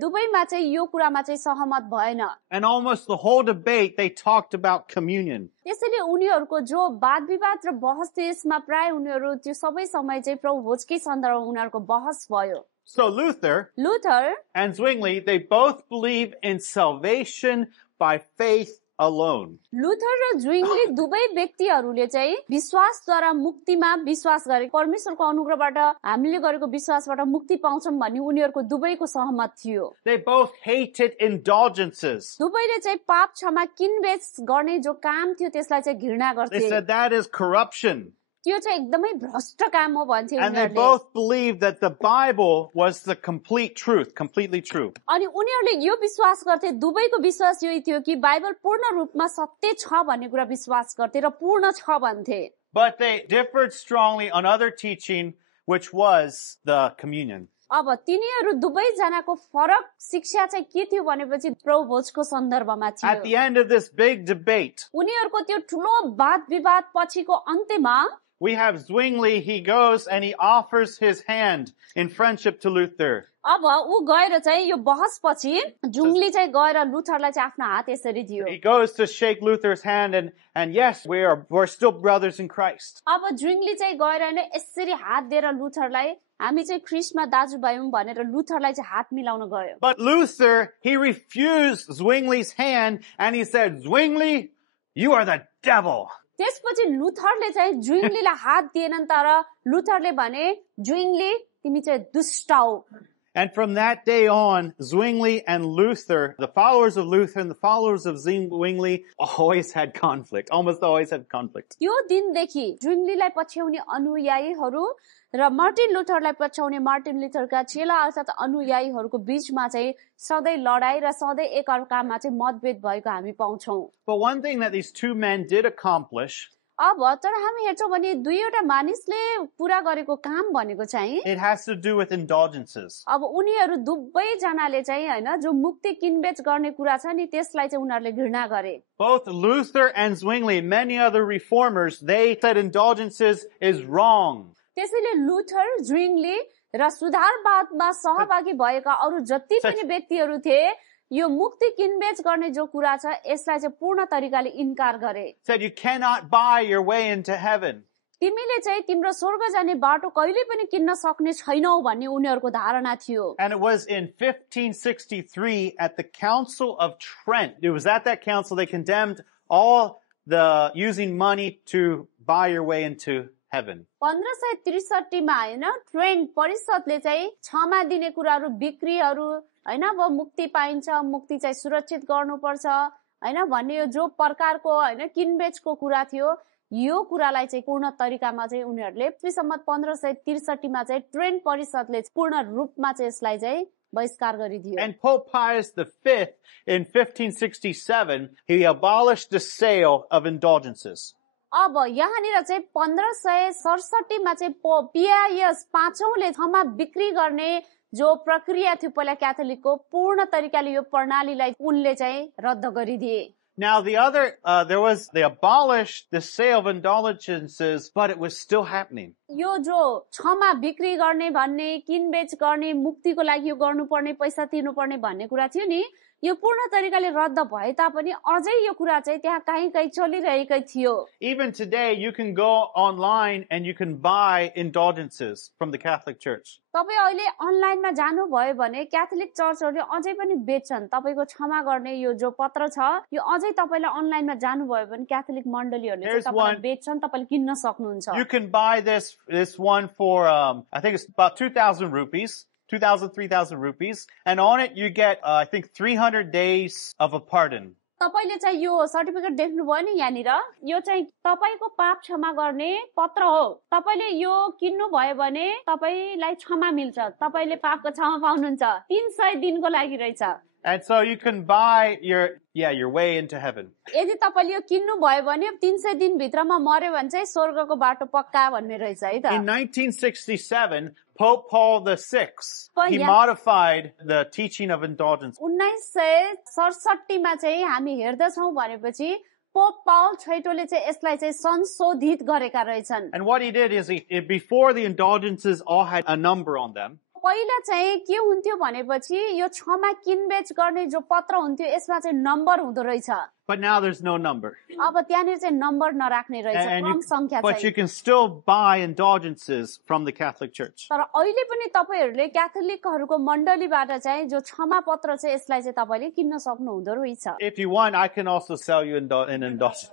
दुवैमा चाहिँ यो कुरामा चाहिँ सहमत भएन। And almost the whole debate, they talked about communion. त्यसैले उनीहरुको जो वाद विवाद र बहस थियो यसमा प्राय उनीहरु त्यो सबै समय चाहिँ प्रभु भोजकै सन्दर्भमा उनीहरुको बहस भयो। So Luther and Zwingli, they both believe in salvation by faith alone. Luther र जुइङ्ली दुवै व्यक्तिहरुले चाहिँ विश्वासद्वारा मुक्तिमा विश्वास गरे, परमेश्वरको अनुग्रहबाट हामीले गरेको विश्वासबाट मुक्ति पाउँछौं भन्ने उनीहरुको दुवैको सहमत थियो। They both hated indulgences. दुवैले चाहिँ पाप क्षमा किनबेच गर्ने जो काम थियो त्यसलाई चाहिँ घृणा गर्थे। They said that is corruption. त्यो चाहिँ एकदमै भ्रष्ट काम हो भन्थे And they उनीहरुले। both believed that the Bible was the complete truth, completely true. अनि उनीहरुले यो विश्वास गर्थे, दुवैको विश्वास यही थियो कि बाइबल पूर्ण रूपमा सत्य छ भन्ने कुरा विश्वास गर्थे र पूर्ण छ भन्थे। But they differed strongly on other teaching, which was the communion. अब तिनीहरु दुवै जनाको फरक शिक्षा चाहिँ के थियो भनेपछि प्रभु भोजको सन्दर्भमा थियो। At the end of this big debate, उनीहरुको त्यो ठूलो वाद विवाद पछिको अन्त्यमा we have Zwingli. He goes and he offers his hand in friendship to Luther. अब ऊ गएर चाहिँ यो बहसपछि जुङली चाहिँ गएर लुथरलाई चाहिँ आफ्नो हात यसरी दियो. He goes to shake Luther's hand and yes, we're still brothers in Christ. अब जुङली चाहिँ गएर नै यसरी हात दिएर लुथरलाई हामी चाहिँ ख्रीष्टमा दाजुभाइ हौं भनेर लुथरलाई चाहिँ हात मिलाउन गयो. But Luther, he refused Zwingli's hand and he said, Zwingli, you are the devil. त्यसपछि लुथरले चाहिँ जुङलीलाई हात दिएनन् तर लुथरले भने जुङली तिमी चाहिँ दुष्ट हौ. And from that day on, Zwingli and Luther, the followers of Luther and the followers of Zwingli, always had conflict, almost always had conflict. त्यो दिनदेखि जुङलीलाई पछ्याउने अनुयायीहरू र मार्टिन लुथरलाई पछ्याउने मार्टिन लुथरका चेला अर्थात् अनुयायीहरूको बीचमा चाहिँ सधैँ लडाई र सधैँ एकअर्कामा चाहिँ मतभेद भएको हामी पाउँछौं. But one thing that these two men did accomplish, अब तर हामी हेर्छौं भने दुईवटा मानिसले पूरा गरेको काम भनेको चाहिँ it has to do with indulgences. अब उनीहरू दुवै जनाले चाहिँ हैन जो मुक्ति किनबेच गर्ने कुरा छ नि त्यसलाई चाहिँ उनीहरूले घृणा गरे. Both Luther and Zwingli, many other reformers, they said indulgences is wrong. त्यसैले लुथर, ज्विङली र सुधारवादमा सहभागी भएका अरू जति पनि व्यक्तिहरू थिए यो मुक्ति किनबेच गर्ने जो कुरा छ यसलाई चाहिँ पूर्ण तरिकाले इन्कार गरे. Said you cannot buy your way into heaven. तिमीले चाहिँ तिम्रो स्वर्ग जाने बाटो कहिले पनि किन्न सक्ने छैनौ भन्ने उनीहरूको धारणा थियो. And it was in 1563 at the Council of Trent. It was at that council they condemned all the using money to buy your way into heaven. 1563 मा हैन ट्रेन्ट परिषदले चाहिँ क्षमा दिने कुराहरू बिक्रीहरू हैन अब मुक्ति पाइन्छ मुक्ति चाहिँ सुरक्षित गर्नुपर्छ हैन भन्ने यो जो प्रकारको हैन किनबेचको कुरा थियो यो कुरालाई चाहिँ पूर्ण तरिकामा चाहिँ उनीहरूले ईस्वी 1563 मा चाहिँ ट्रेन्ट परिषदले पूर्ण रूपमा चाहिँ यसलाई चाहिँ बहिष्कार गरिदियो. And Pope Pius V in 1567 he abolished the sale of indulgences. अब यहाँनिर चाहिँ 1567 मा चाहिँ पियायस पाँचौंले क्षमा बिक्री गर्ने जो प्रक्रिया थियो पहिला क्याथोलिकको पूर्ण तरिकाले यो प्रणालीलाई उनले चाहिँ रद्द गरिदिए. Now they abolished the sale of indulgences, but it was still happening. यो जो क्षमा बिक्री गर्ने भन्ने किनबेच गर्ने मुक्तिको लागि यो गर्नुपर्ने पैसा तिर्नुपर्ने भन्ने कुरा थियो नि यो पूर्ण तरिकाले रद्द भए तापनि अझै यो कुरा चाहिँ त्यहाँ कहीँ चलिरहेकै थियो. Even today you can go online and you can buy indulgences from the Catholic Church. तपाई अहिले अनलाइनमा जानु भयो भने क्याथोलिक चर्चहरुले अझै पनि बेच्छन्. तपाईको क्षमा गर्ने यो जो पत्र छ यो अझै तपाईले अनलाइनमा जानु भयो भने क्याथोलिक मण्डलीहरुले चाहिँ तपाईलाई बेच्छन् तपाईले किन्न सक्नुहुन्छ. You can buy this one for I think it's about 2,000 rupees. 2,000, 3,000 rupees. And on it you get, I think 300 days of a pardon. तपाईले चाहिँ यो सर्टिफिकेट देख्नु भयो नि यहाँनिर यो चाहिँ तपाईको पाप क्षमा गर्ने पत्र हो. तपाईले यो किन्नु भयो भने तपाईलाई क्षमा मिल्छ. तपाईले पापको क्षमा पाउनुहुन्छ. 300 दिनको लागि रहेछ. And so you can buy your way into heaven. यदि तपाईले यो किन्नु भयो भने 300 दिन भित्रमा मर्यो भने चाहिँ स्वर्गको बाटो पक्का भन्ने रहेछ है त. In 1967, Pope Paul VI, he modified the teaching of indulgence. 1967 मा चाहिँ हामी हेर्दछौं भनेपछि पोप पाउल छैटौले चाहिँ यसलाई चाहिँ संशोधित गरेका रहेछन्. And what he did is before the indulgences all had a number on them. पहिला चाहिँ के हुन्थ्यो भनेपछि यो क्षमा किनबेच गर्ने जो पत्र हुन्थ्यो यसमा चाहिँ नम्बर हुँदो रहेछ. But now there's no number. अब त्यहाँनिर चाहिँ नम्बर नराख्ने रहेछ कम संख्या चाहिँ. But you can still buy indulgences from the Catholic Church. तर अहिले पनि तपाईहरुले क्याथोलिकहरुको मण्डलीबाट चाहिँ जो क्षमा पत्र चाहिँ यसलाई चाहिँ तपाईले किन्न सक्नु हुँदो रहेछ. If you want, I can also sell you an indulgence.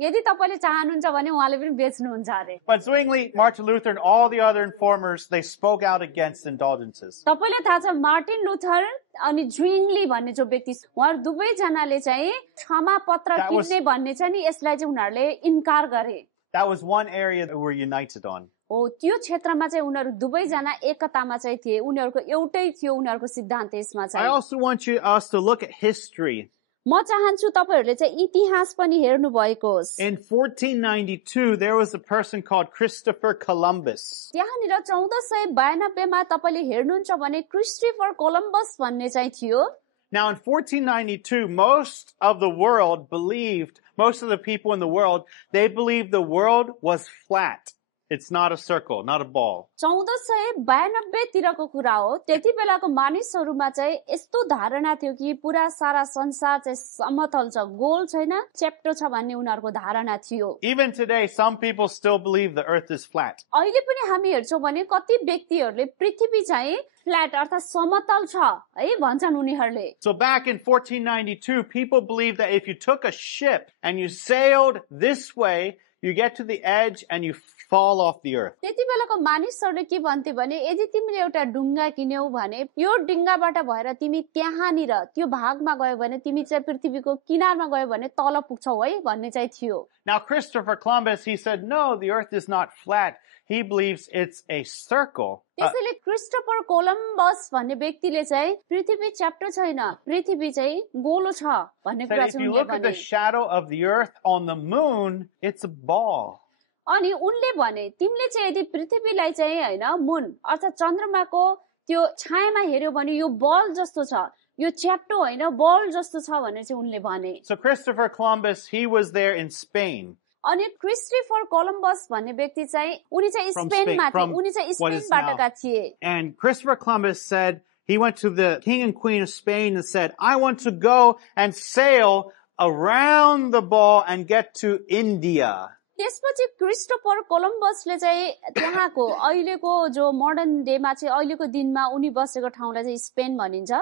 यदि तपाईले चाहनुहुन्छ भने उहाँले पनि बेच्नुहुन्छ अरे. But Zwingli, Martin Luther, and all the other informers, they spoke out against indulgences. तपाईलाई थाहा छ मार्टिन लुथर अनि ज्विङली भन्ने जो व्यक्ति उहाँहरु दुवै जनाले चाहिँ क्षमा पत्र किन्ने भन्ने छ नि यसलाई चाहिँ उनीहरुले इन्कार गरे. That was one area that we were united on. हो त्यो क्षेत्रमा चाहिँ उनीहरु दुवै जना एकतामा चाहिँ थिए. उनीहरुको एउटै थियो उनीहरुको सिद्धान्त यसमा चाहिँ. I also want us to look at history. म चाहन्छु तपाईहरुले चाहिँ इतिहास पनि हेर्नु भएको होस्. In 1492 there was a person called Christopher Columbus. त्यहाँनिर 1492 मा तपाईले हेर्नुहुन्छ भने क्रिस्टोफर कोलम्बस भन्ने चाहिँ थियो. Now in 1492 most of the people in the world they believed the world was flat. It's not a circle, not a ball. 1492 तिरको कुरा हो। त्यति बेलाको मानिसहरूमा चाहिँ यस्तो धारणा थियो कि पुरा सारा संसार चाहिँ समतल छ, गोल छैन, चेप्टो छ भन्ने उनीहरूको धारणा थियो। Even today, some people still believe the earth is flat. अहिले पनि हामी हेर्छौं भने कति व्यक्तिहरूले पृथ्वी चाहिँ फ्ल्याट अर्थात समतल छ है भन्छन् उनीहरूले। So back in 1492, people believed that if you took a ship and you sailed this way, you get to the edge and you fall off the earth. त्यति बेलाको मानिसहरूले के भन्थे भने यदि तिमीले एउटा डुङ्गा किन्यौ भने यो डुङ्गाबाट भएर तिमी त्यहाँनिर त्यो भागमा गयो भने तिमी चाहिँ पृथ्वीको किनारमा गयो भने तल पुग्छौ है भन्ने चाहिँ थियो। Now Christopher Columbus, he said, no, the earth is not flat. He believes it's a circle. त्यसैले क्रिस्टोफर कोलम्बस भन्ने व्यक्तिले चाहिँ पृथ्वी च्याप्टो छैन, पृथ्वी चाहिँ गोलो छ भन्ने कुरा If चाहिँ you उनले look at the भने। shadow of the earth on the moon, it's a ball. अनि उनले भने तिमीले चाहिँ यदि पृथ्वीलाई चाहिँ हैन मुन अर्थात चन्द्रमाको त्यो छायामा हेर्यो भने यो बल जस्तो छ, यो च्याप्टो हैन बल जस्तो छ भनेर चाहिँ उनले भने। So Christopher Columbus, he was there in Spain. अनि क्रिस्टोफर कोलम्बस भन्ने व्यक्ति चाहिँ उनी चाहिँ स्पेनमा थिए, उनी चाहिँ स्पेनबाटका थिए। And Christopher Columbus said, he went to the king and queen of Spain and said, I want to go and sail around the ball and get to India. त्यसपछि क्रिस्टोफर कोलम्बसले चाहिँ त्यहाँको अहिलेको जो मोडर्न डेमा चाहिँ अहिलेको दिनमा उनी बसेको ठाउँलाई चाहिँ स्पेन भनिन्छ।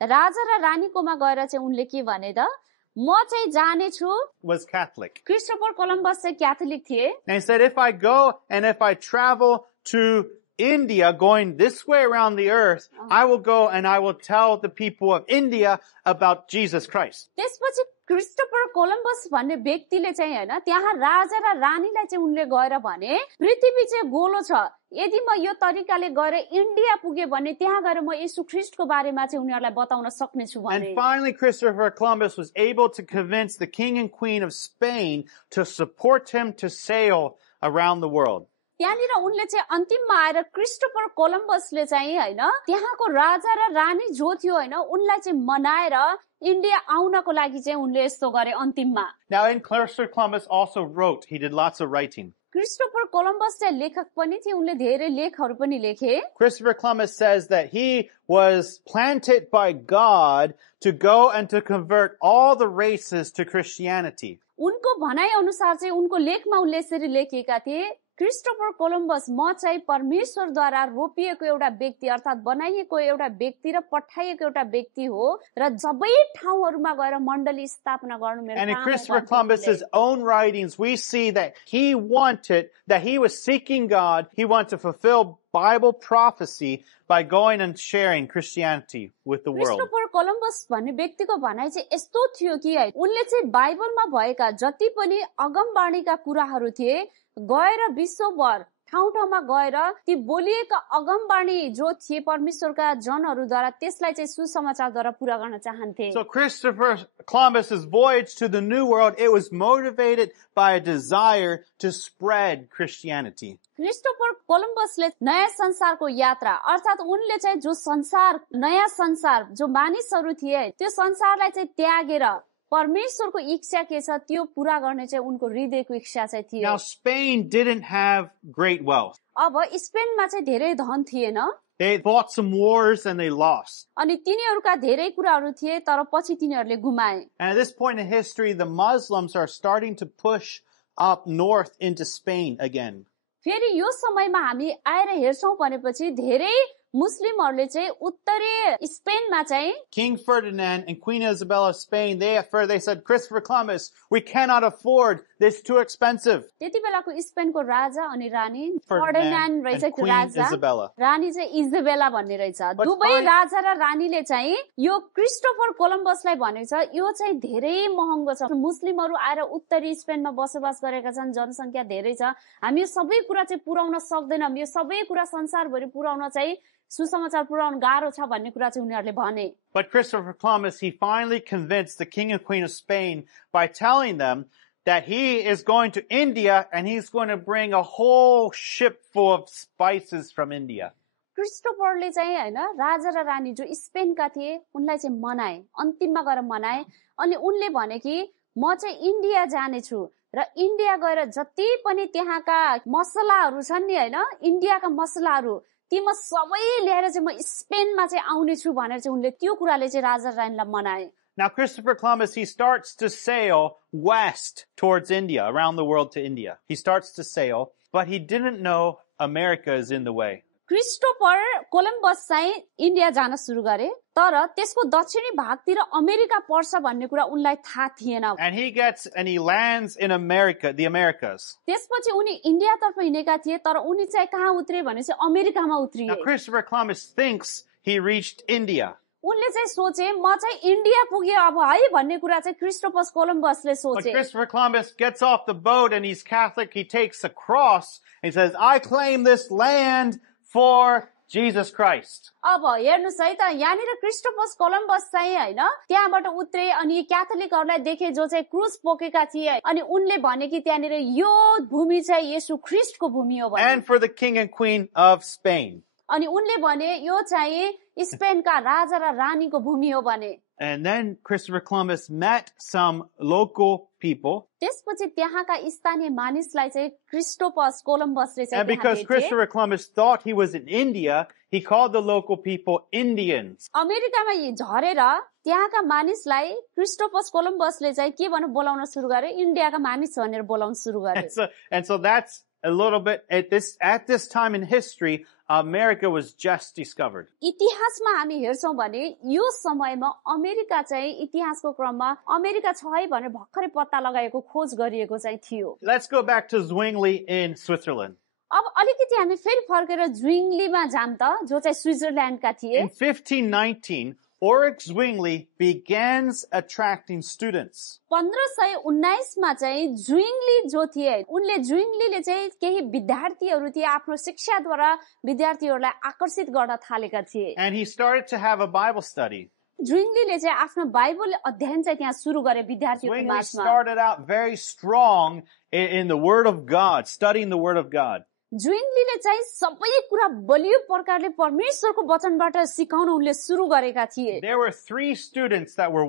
राजा र रानीकोमा गएर चाहिँ उनले के भने त म चाहिँ जाने छु। Was Catholic. क्रिस्टोफर कोलम्बस चाहिँ क्याथोलिक थिए। And he said, if I go and if I travel to India, going this way around the earth, I will go and I will tell the people of India about Jesus Christ. त्यसपछि क्रिस्टोफर कोलम्बस भन्ने व्यक्तिले चाहिँ हैन त्यहाँ राजा र रानीलाई चाहिँ उनले गएर भने पृथ्वी चाहिँ गोलो छ, यदि म यो तरिकाले गएर इन्डिया पुगे भने त्यहाँ गएर म येशू ख्रीष्टको बारेमा चाहिँ उनीहरुलाई बताउन सक्ने छु भने। And finally Christopher Columbus was able to convince the king and queen of Spain to support him to sail around the world. त्यहाँनिर उनले चाहिँ अन्तिममा आएर क्रिस्टोफर कोलम्बसले चाहिँ हैन त्यहाँको राजा र रानी जो थियो हैन उनलाई चाहिँ मनाएर इन्डिया आउनको लागि चाहिँ उनले यस्तो गरे अन्तिममा। Now in Christopher Columbus also wrote, he did lots of writing. Christopher Columbus चाहिँ लेखक पनि थिए, उनले धेरै लेखहरू पनि लेखे। Christopher Columbus says that he was planted by God to go and to convert all the races to Christianity. उनको भनाइ अनुसार चाहिँ उनको लेखमा उनले यसरी लेखेका थिए, क्रिस्टोफर कोलम्बस म चाहिँ परमेश्वरद्वारा रोपिएको एउटा व्यक्ति अर्थात बनाइएको एउटा व्यक्ति र पठाइएको एउटा व्यक्ति हो र सबै ठाउँहरुमा गएर मण्डली स्थापना गर्नु मेरो काम हो। And in Christopher Columbus's own writings, we see that he wanted, that he was seeking God. He wanted to fulfill Bible prophecy by going and sharing Christianity with the world. Christopher Columbus भन्ने व्यक्तिको भनाइ चाहिँ यस्तो थियो कि उनले चाहिँ बाइबलमा भएका जति पनि अगमबाणीका कुराहरू थिए गएर विश्वभर ठाउँ ठाउँमा गएर ती बोलिएका अगमबाणी जो थिए परमेश्वरका जनहरूद्वारा त्यसलाई चाहिँ सुसमाचारद्वारा पूरा गर्न चाहन्थे। So Christopher Columbus's voyage to the New World, it was motivated by a desire to spread Christianity. Christopher कोलम्बसले नयाँ संसारको यात्रा अर्थात उनले चाहिँ जो संसार नयाँ संसार जो मानिसहरू थिए त्यो संसारलाई चाहिँ त्यागेर परमेश्वरको इच्छा के छ त्यो पूरा गर्ने चाहिँ उनको हृदयको इच्छा चाहिँ थियो। Now Spain didn't have great wealth. अब स्पेनमा चाहिँ धेरै धन थिएन। They fought some wars and they lost. अनि तिनीहरूका धेरै कुराहरू थिए तर पछि तिनीहरूले गुमाए। And at this point in history, the Muslims are starting to push up north into Spain again. फेरि यो समयमा हामी आएर हेर्छौं भनेपछि धेरै मुस्लिमहरूले चाहिँ उत्तरी स्पेनमा चाहिँ King Ferdinand and Queen Isabella of Spain, they said, Christopher Columbus, we cannot afford this, too expensive. त्यति बेलाको स्पेनको राजा अनि रानी Ferdinand फर्डिनान्ड रहेछ and Queen राजा, Isabella. रानी चाहिँ इजाबेला भन्ने रहेछ। दुवै राजा र रानीले चाहिँ यो क्रिस्टोफर कोलम्बसलाई भनेको छ यो चाहिँ धेरै महँगो छ, मुस्लिमहरू आएर उत्तरी स्पेनमा बसोबास गरेका छन्, जनसंख्या धेरै छ, हामी यो सबै कुरा चाहिँ पुर्याउन सक्दैनौं, यो सबै कुरा संसारभरि पुर्याउन चाहिँ सुसमाचार पुर्याउन गाह्रो छ भन्ने कुरा चाहिँ उनीहरूले भने। But Christopher Columbus, he finally convinced the King and Queen of Spain by telling them that he is going to India and he's going to bring a whole ship full of spices from India. क्रिस्टोफरले चाहिँ हैन राजा र रानी जो स्पेनका थिए उनलाई चाहिँ मनाए, अन्तिममा गएर मनाए अनि उनले भने कि म चाहिँ इन्डिया जाने छु र इन्डिया गएर जति पनि त्यहाँका मसलाहरू छन् नि हैन इन्डियाका मसलाहरू ती म सबै ल्याएर चाहिँ म स्पेनमा चाहिँ आउने छु भनेर चाहिँ उनले त्यो कुराले चाहिँ राजा रानीलाई मनाए. Now, Christopher Columbus, he starts to sail west towards India, around the world to India. He starts to sail, but he didn't know America is in the way. Christopher Columbus चाहिँ इन्डिया जान सुरु गरे तर त्यसको दक्षिणी भागतिर अमेरिका पर्छ भन्ने कुरा उनलाई थाहा थिएन. And he lands in America, the Americas. त्यसपछि उनी इन्डियातर्फ हिँडेका थिए तर उनी चाहिँ कहाँ उत्रे भनेपछि अमेरिकामा उत्रिए. Now, Christopher Columbus thinks he reached India. उनले चाहिँ सोचे म चाहिँ इन्डिया पुगे अब है भन्ने कुरा चाहिँ क्रिस्टोफर कोलम्बसले But सोचे. Christopher Columbus gets off the boat and he's Catholic. He takes a cross and he says, I claim this land for Jesus Christ. अब हेर्नुस् है त यहाँनिर क्रिस्टोफर कोलम्बस चाहिँ हैन त्यहाँबाट उत्रे अनि क्याथोलिकहरूलाई देखे जो चाहिँ क्रुस पोकेका थिए अनि उनले भने कि त्यहाँनिर यो भूमि चाहिँ येशू ख्रीष्टको भूमि हो भने. And for the king and queen of Spain. अनि उनले भने यो चाहिँ स्पेनका राजा र रानीको भूमि हो भने. And then Christopher Columbus met some local people. त्यसपछि त्यहाँका स्थानीय मानिसलाई चाहिँ क्रिस्टोफर कोलम्बसले चाहिँ And because Christopher Columbus thought he was in India, he called the local people Indians. अमेरिकामा झरेर त्यहाँका मानिसलाई क्रिस्टोफर कोलम्बसले चाहिँ के भनेर बोलाउन सुरु गरे इन्डियाका मानिस भनेर बोलाउन सुरु गरे. And so that's a little bit at this time in history, America was just discovered. इतिहासमा हामी हेर्छौं भने यो समयमा अमेरिका चाहिँ इतिहासको क्रममा अमेरिका छ है भनेर भर्खरै पत्ता लगाएको खोज गरिएको चाहिँ थियो. Let's go back to Zwingli in Switzerland. अब अलिकति हामी फेरि फर्केर ज्विङ्गलीमा जाम त जो चाहिँ स्विट्जरल्यान्डका थिए. In 1519, Ulrich Zwingli begins attracting students. 1519 मा चाहिँ ज्विङ्गली जो थिए उनले ज्विङ्गलीले चाहिँ केही विद्यार्थीहरू थिए आफ्नो शिक्षाद्वारा विद्यार्थीहरूलाई आकर्षित गर्न थालेका थिए. And he started to have a Bible study. ज्विङ्गलीले चाहिँ आफ्नो बाइबल अध्ययन चाहिँ त्यहाँ सुरु गरे विद्यार्थीहरूको Zwingli माझमा. started out very strong in the Word of God, studying the Word of God. ज्विङ्गलीले चाहिँ सबै कुरा बलियो प्रकारले परमेश्वरको वचनबाट सिकाउन उनले सुरु गरेका थिए. There were 3 students that were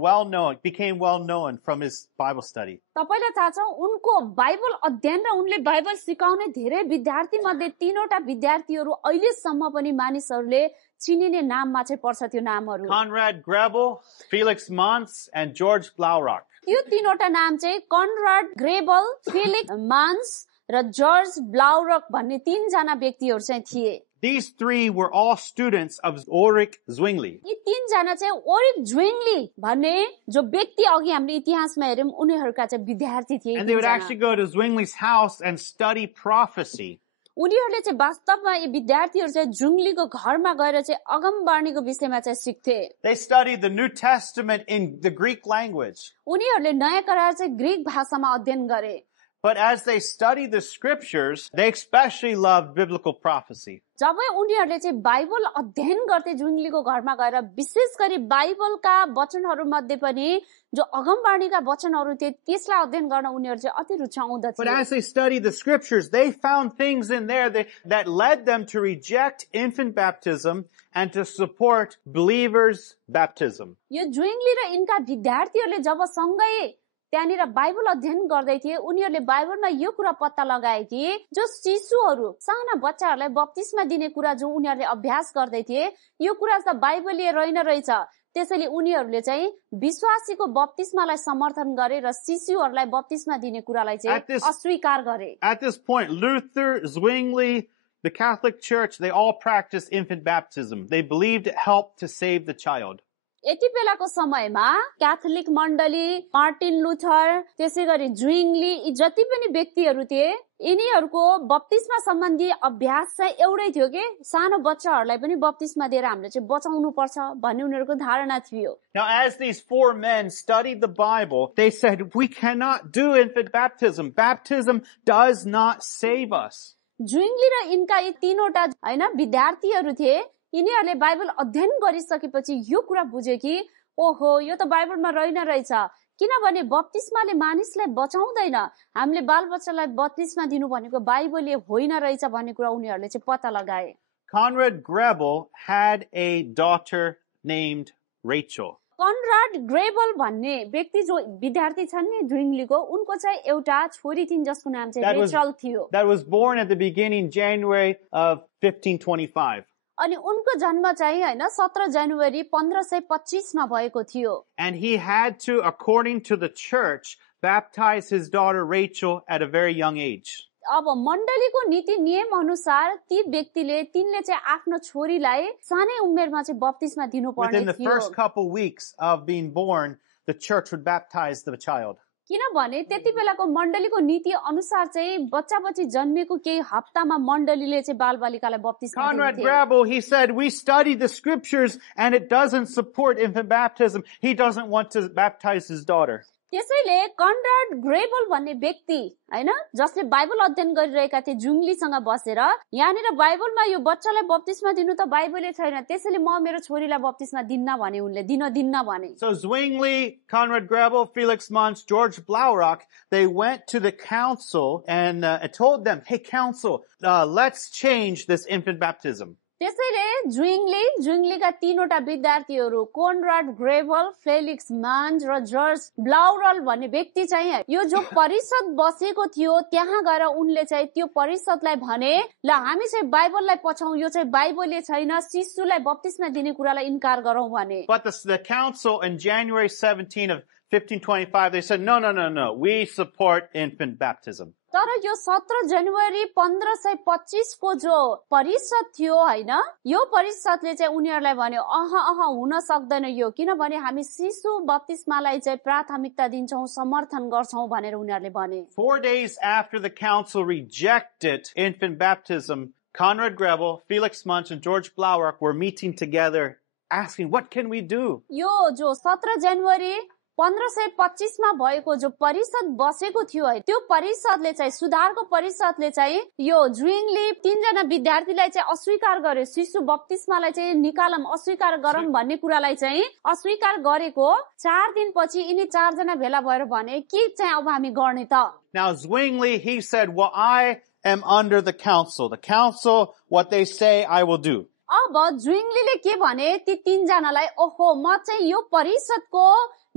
became well known from his Bible study. तपाईलाई थाहा छ उनको बाइबल अध्ययन र उनले बाइबल सिकाउने धेरै विद्यार्थी मध्ये 3वटा विद्यार्थीहरू अहिलेसम्म पनि मानिसहरूले चिनिने नाममा चाहिँ पर्छ त्यो नामहरू. Conrad Grebel, Felix Manz, and George Blaurock. यो 3वटा नाम चाहिँ कनराड ग्रेबल, फेलिक्स मान्स र जर्ज ब्लाउरक भन्ने 3 जना व्यक्तिहरू चाहिँ थिए. These 3 were all students of Ulrich Zwingli. यी 3 जना चाहिँ ओरिक ज्विङ्गली भन्ने जो व्यक्ति अघि हामीले इतिहासमा हेर्यौं उनीहरूका चाहिँ विद्यार्थी थिए. And they would actually go to Zwingli's house and study prophecy. उनीहरूले चाहिँ वास्तवमा यी विद्यार्थीहरू चाहिँ ज्विङ्गलीको घरमा गएर चाहिँ अगमवाणीको विषयमा चाहिँ सिक्थे. They studied the New Testament in the Greek language. उनीहरूले नयाँ करार चाहिँ ग्रीक भाषामा अध्ययन गरे. But as they studied the scriptures, they especially loved biblical prophecy. जब उनीहरूले चाहिँ बाइबल अध्ययन गर्थे ज्विङ्गलीको घरमा गएर विशेष गरी बाइबलका वचनहरू मध्ये पनि जो अगमवाणीका वचनहरू थिए त्यसलाई अध्ययन गर्न उनीहरू चाहिँ अति रुचाउँदथे. But as they studied the scriptures, they found things in there that led them to reject infant baptism and to support believers' baptism. यो ज्विङ्गली र यिनका विद्यार्थीहरूले जब सँगै त्यहाँनिर बाइबल अध्ययन गर्दै थिए उनीहरूले बाइबलमा यो कुरा पत्ता लगाए कि जो शिशुहरू साना बच्चाहरूलाई बप्तिस्मा दिने कुरा जो उनीहरूले अभ्यास गर्दै थिए यो कुरा त बाइबलले रहेन रहेछ. त्यसैले उनीहरूले चाहिँ विश्वासीको बप्तिस्मालाई समर्थन गरे र शिशुहरूलाई बप्तिस्मा दिने कुरालाई चाहिँ अस्वीकार गरे. At this point, Luther, Zwingli, the Catholic Church, they all practiced infant baptism. They believed it helped to save the child. यति बेलाको समयमा क्याथोलिक मण्डली, मार्टिन लुथर, त्यसै गरी ज्विङ्गली यी जति पनि व्यक्तिहरू थिए यिनीहरूको बप्तिस्मा सम्बन्धी अभ्यास चाहिँ एउटै थियो कि सानो बच्चाहरूलाई पनि बप्तिस्मा दिएर हामीले चाहिँ बचाउनु पर्छ भन्ने उनीहरूको धारणा थियो. Now, as these 4 men studied the Bible, they said, we cannot do infant baptism. Baptism does not save us. ज्विङ्गली र यिनका यी 3वटा हैन विद्यार्थीहरू थिए यिनीहरूले बाइबल अध्ययन गरिसकेपछि यो कुरा बुझे कि ओहो यो त बाइबलमा रहेन रहेछ किनभने बप्तिस्माले मानिसलाई बचाउँदैन हामीले बालबच्चालाई बप्तिस्मा दिनु भनेको बाइबलले होइन रहेछ भन्ने कुरा उनीहरूले चाहिँ पत्ता लगाए. Conrad Grebel had a daughter named Rachel. Conrad gravel भन्ने व्यक्ति जो विद्यार्थी छन् नि ड्रिङ्लीको उनको चाहिँ एउटा छोरी थिइन् जसको नाम चाहिँ रेचल थियो. That was born at the beginning January of 1525. अनि उनको जन्म चाहिँ हैन 17 जनवरी 1525 मा भएको थियो. And he had to, according to the church, baptize his daughter Rachel at a very young age. अब मण्डलीको नीति नियम अनुसार ती व्यक्तिले तिनले चाहिँ आफ्नो छोरीलाई सानै उमेरमा चाहिँ बप्तिस्मा दिनुपर्ने Within the थियो. first couple weeks of being born, the church would baptize the child. किनभने त्यति बेलाको मण्डलीको नीति अनुसार चाहिँ बच्चा-बच्ची जन्मेको केही हप्तामा मण्डलीले चाहिँ बालबालिकालाई बप्तिस्मा Conrad दिन्थे. Grebel, he said, we studied the scriptures and it doesn't support infant baptism. He doesn't want to baptize his daughter. त्यसैले कनराड ग्रेबल भन्ने व्यक्ति हैन जसले बाइबल अध्ययन गरिरहेका थिए जुङ्लीसँग बसेर यहाँनिर बाइबलमा यो बच्चालाई बप्तिस्मा दिनु त बाइबलले छैन त्यसैले म मेरो छोरीलाई बप्तिस्मा दिन्न भने उनले दिन्न भने. So Zwingli, Conrad Grebel, Felix Munch, George Blaurock, they went to the council and told them, hey council, let's change this infant baptism. त्यसैले जुङ्लीका तीनवटा विद्यार्थीहरू कोनराड ग्रेबल, फेलिक्स मान्च र जर्ज ब्लाउरल भन्ने व्यक्ति चाहिँ यो जो परिषद बसेको थियो त्यहाँ गएर उनले चाहिँ त्यो परिषदलाई भने ल हामी चाहिँ बाइबललाई पछौं यो चाहिँ बाइबलले छैन शिशुलाई बप्तिस्मा दिने कुरालाई इन्कार गरौं भने. But the council in January 17 of 1525, they said, no, we support infant baptism. तर यो 17 जनवरी 1525 को जो परिषद थियो हैन यो परिषदले चाहिँ उनीहरुलाई भन्यो हुन सक्दैन यो किनभने हामी शिशु बप्तिस्मालाई चाहिँ प्राथमिकता दिन्छौं समर्थन गर्छौं भनेर उनीहरुले भने. 4 days after the council rejected infant baptism, Conrad Grebel, Felix Munch, and George Blaurock were meeting together asking, what can we do? यो जो 17 जनवरी 1525 मा भएको जो परिषद बसेको थियो है त्यो परिषदले चाहिँ सुधारको परिषदले चाहिँ यो जुइङली तीनजना विद्यार्थीलाई चाहिँ अस्वीकार गर्यो शिशु बप्तिस्मालाई चाहिँ निकालम अस्वीकार गरौं भन्ने कुरालाई चाहिँ अस्वीकार गरेको 4 दिनपछि यिनी 4 जना भेला भएर भने के चाहिँ अब हामी गर्ने त. Now Zwingli, he said, well, I am under the council. The council, what they say, I will do. अब जुइङलीले के भने ती तीन जनालाई ओहो म चाहिँ यो परिषदको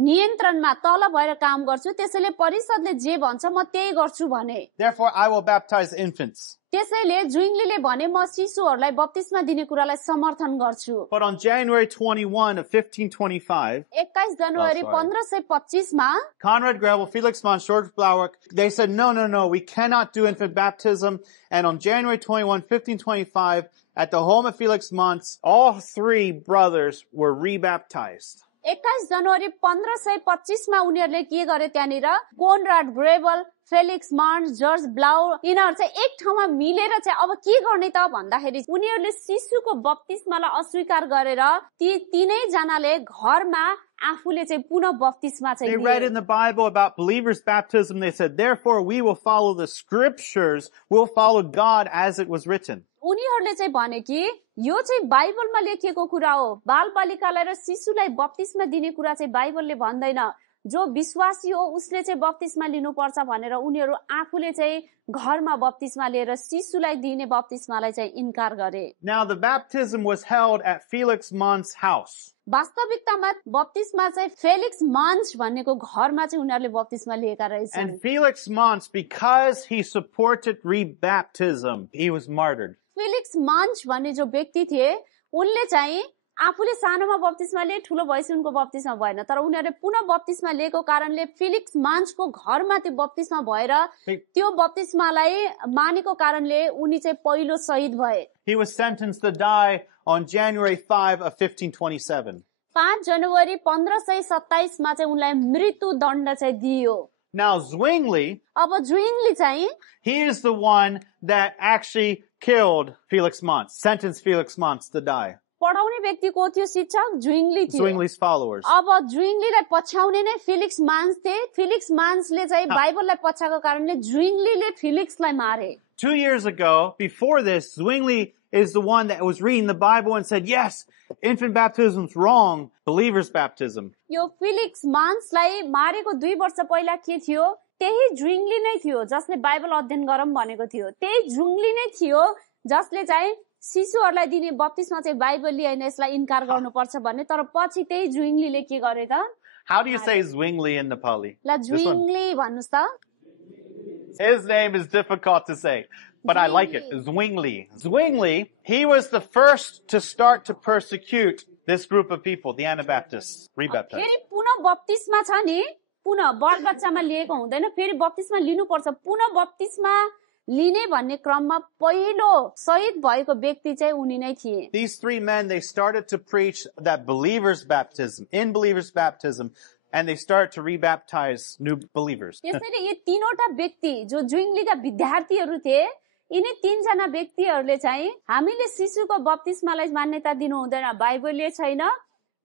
नियन्त्रणमा तल भएर काम गर्छु त्यसैले परिषदले जे भन्छ म त्यही गर्छु भने. Therefore I will baptize infants. त्यसैले जुइङलीले भने म शिशुहरूलाई बप्तिस्मा दिने कुरालाई समर्थन गर्छु. But on January 21 of 1525, 21 जनवरी 1525 मा Conrad Grebel, Felix Munch, George Blaurock, they said, no, we cannot do infant baptism. And on January 21, 1525, at the home of Felix Munch, all 3 brothers were rebaptized. 21 जनवरी 1525 मा उनीहरुले के गरे त्यहाँनिर कोनराड ग्रेबल, फेलिक्स मान्च, जर्ज ब्लाउ यिनीहरु चाहिँ एक ठाउँमा मिलेर चाहिँ अब के गर्ने त भन्दाखेरि उनीहरुले शिशुको बप्तिस्मालाई अस्वीकार गरेर ती तीनै जनाले घरमा आफूले चाहिँ पुनः बप्तिस्मा चाहिँ They read in the Bible about believers' baptism. They said, therefore we will follow the scriptures. We'll follow God as it was written. उनीहरुले चाहिँ भने कि यो चाहिँ बाइबलमा लेखिएको कुरा हो बालबालिकालाई र शिशुलाई बप्तिस्मा दिने कुरा चाहिँ बाइबलले भन्दैन जो विश्वासी हो उसले चाहिँ बप्तिस्मा लिनुपर्छ भनेर उनीहरु आफूले चाहिँ घरमा बप्तिस्मा लिएर शिशुलाई दिने बप्तिस्मालाई चाहिँ इन्कार गरे. Now the baptism was held at Felix Munch's house. वास्तविकतामा बप्तिस्मा चाहिँ फेलिक्स मान्च भन्नेको घरमा चाहिँ उनीहरुले बप्तिस्मा लिएका रहेछन्. And Felix Munch, because he supported rebaptism, he was martyred. Felix Manz भन्ने जो व्यक्ति थिए उनले चाहिँ आफूले सानोमा बप्तिस्मा लिए ठुलो भएपछि उनको बप्तिस्मा भएन तर उनीहरुले पुनः बप्तिस्मा लिएको कारणले फेलिक्स मान्चको घरमा त्यो बप्तिस्मा भएर त्यो बप्तिस्मालाई मानेको कारणले उनी चाहिँ पहिलो शहीद भए. He was sentenced to die on January 5 of 1527. 5 जनवरी 1527 मा चाहिँ उनलाई मृत्यु दण्ड चाहिँ दियो. Now Zwingli, अब जुइङली चाहिँ he is the one that actually killed Felix Munch, sentenced Felix Munch to die. पढाउने व्यक्ति को थियो शिक्षक जुइङली थियो. Zwingli's followers. अब जुइङलीलाई पछ्याउने नै फेलिक्स मान्च थिए. फेलिक्स मान्चले चाहिँ बाइबललाई पछ्याएको कारणले जुइङलीले फेलिक्सलाई मारे. 2 years ago, before this, Zwingli is the one that was reading the Bible and said, yes, infant baptism's wrong, believer's baptism. यो फेलिक्स मान्चलाई मारेको 2 वर्ष पहिला के थियो त्यही जुइङली नै थियो जसले बाइबल अध्ययन गरौँ भनेको थियो. त्यही जुइङली नै थियो जसले चाहिँ शिशुहरूलाई दिने बप्तिस्मा चाहिँ बाइबलले होइन यसलाई इन्कार गर्नुपर्छ भन्ने तर पछि त्यही जुइङ्लीले के गरे त How do you say Zwingli in Nepali? ल जुइङ्ली भन्नुस् त His name is difficult to say, but I like it. Zwingli. Zwingli, he was the first to start to persecute this group of people, the Anabaptists, rebaptized. फेरि पुनः बप्तिस्मा छ नि पुनः बर बच्चामा लिएको हुँदैन फेरि बप्तिस्मा लिनुपर्छ पुनः बप्तिस्मा लिने भन्ने क्रममा पहिलो शहीद भएको व्यक्ति चाहिँ उनी नै थिए These three men, they started to preach that believers' baptism, in believers' baptism, and they started to rebaptize new believers. त्यसैले यी तीनवटा व्यक्ति जो जुइङ्लीका विद्यार्थीहरू थिए यिनी तीनजना व्यक्तिहरूले चाहिँ हामीले शिशुको बप्तिस्मालाई मान्यता दिनु हुँदैन बाइबलले छैन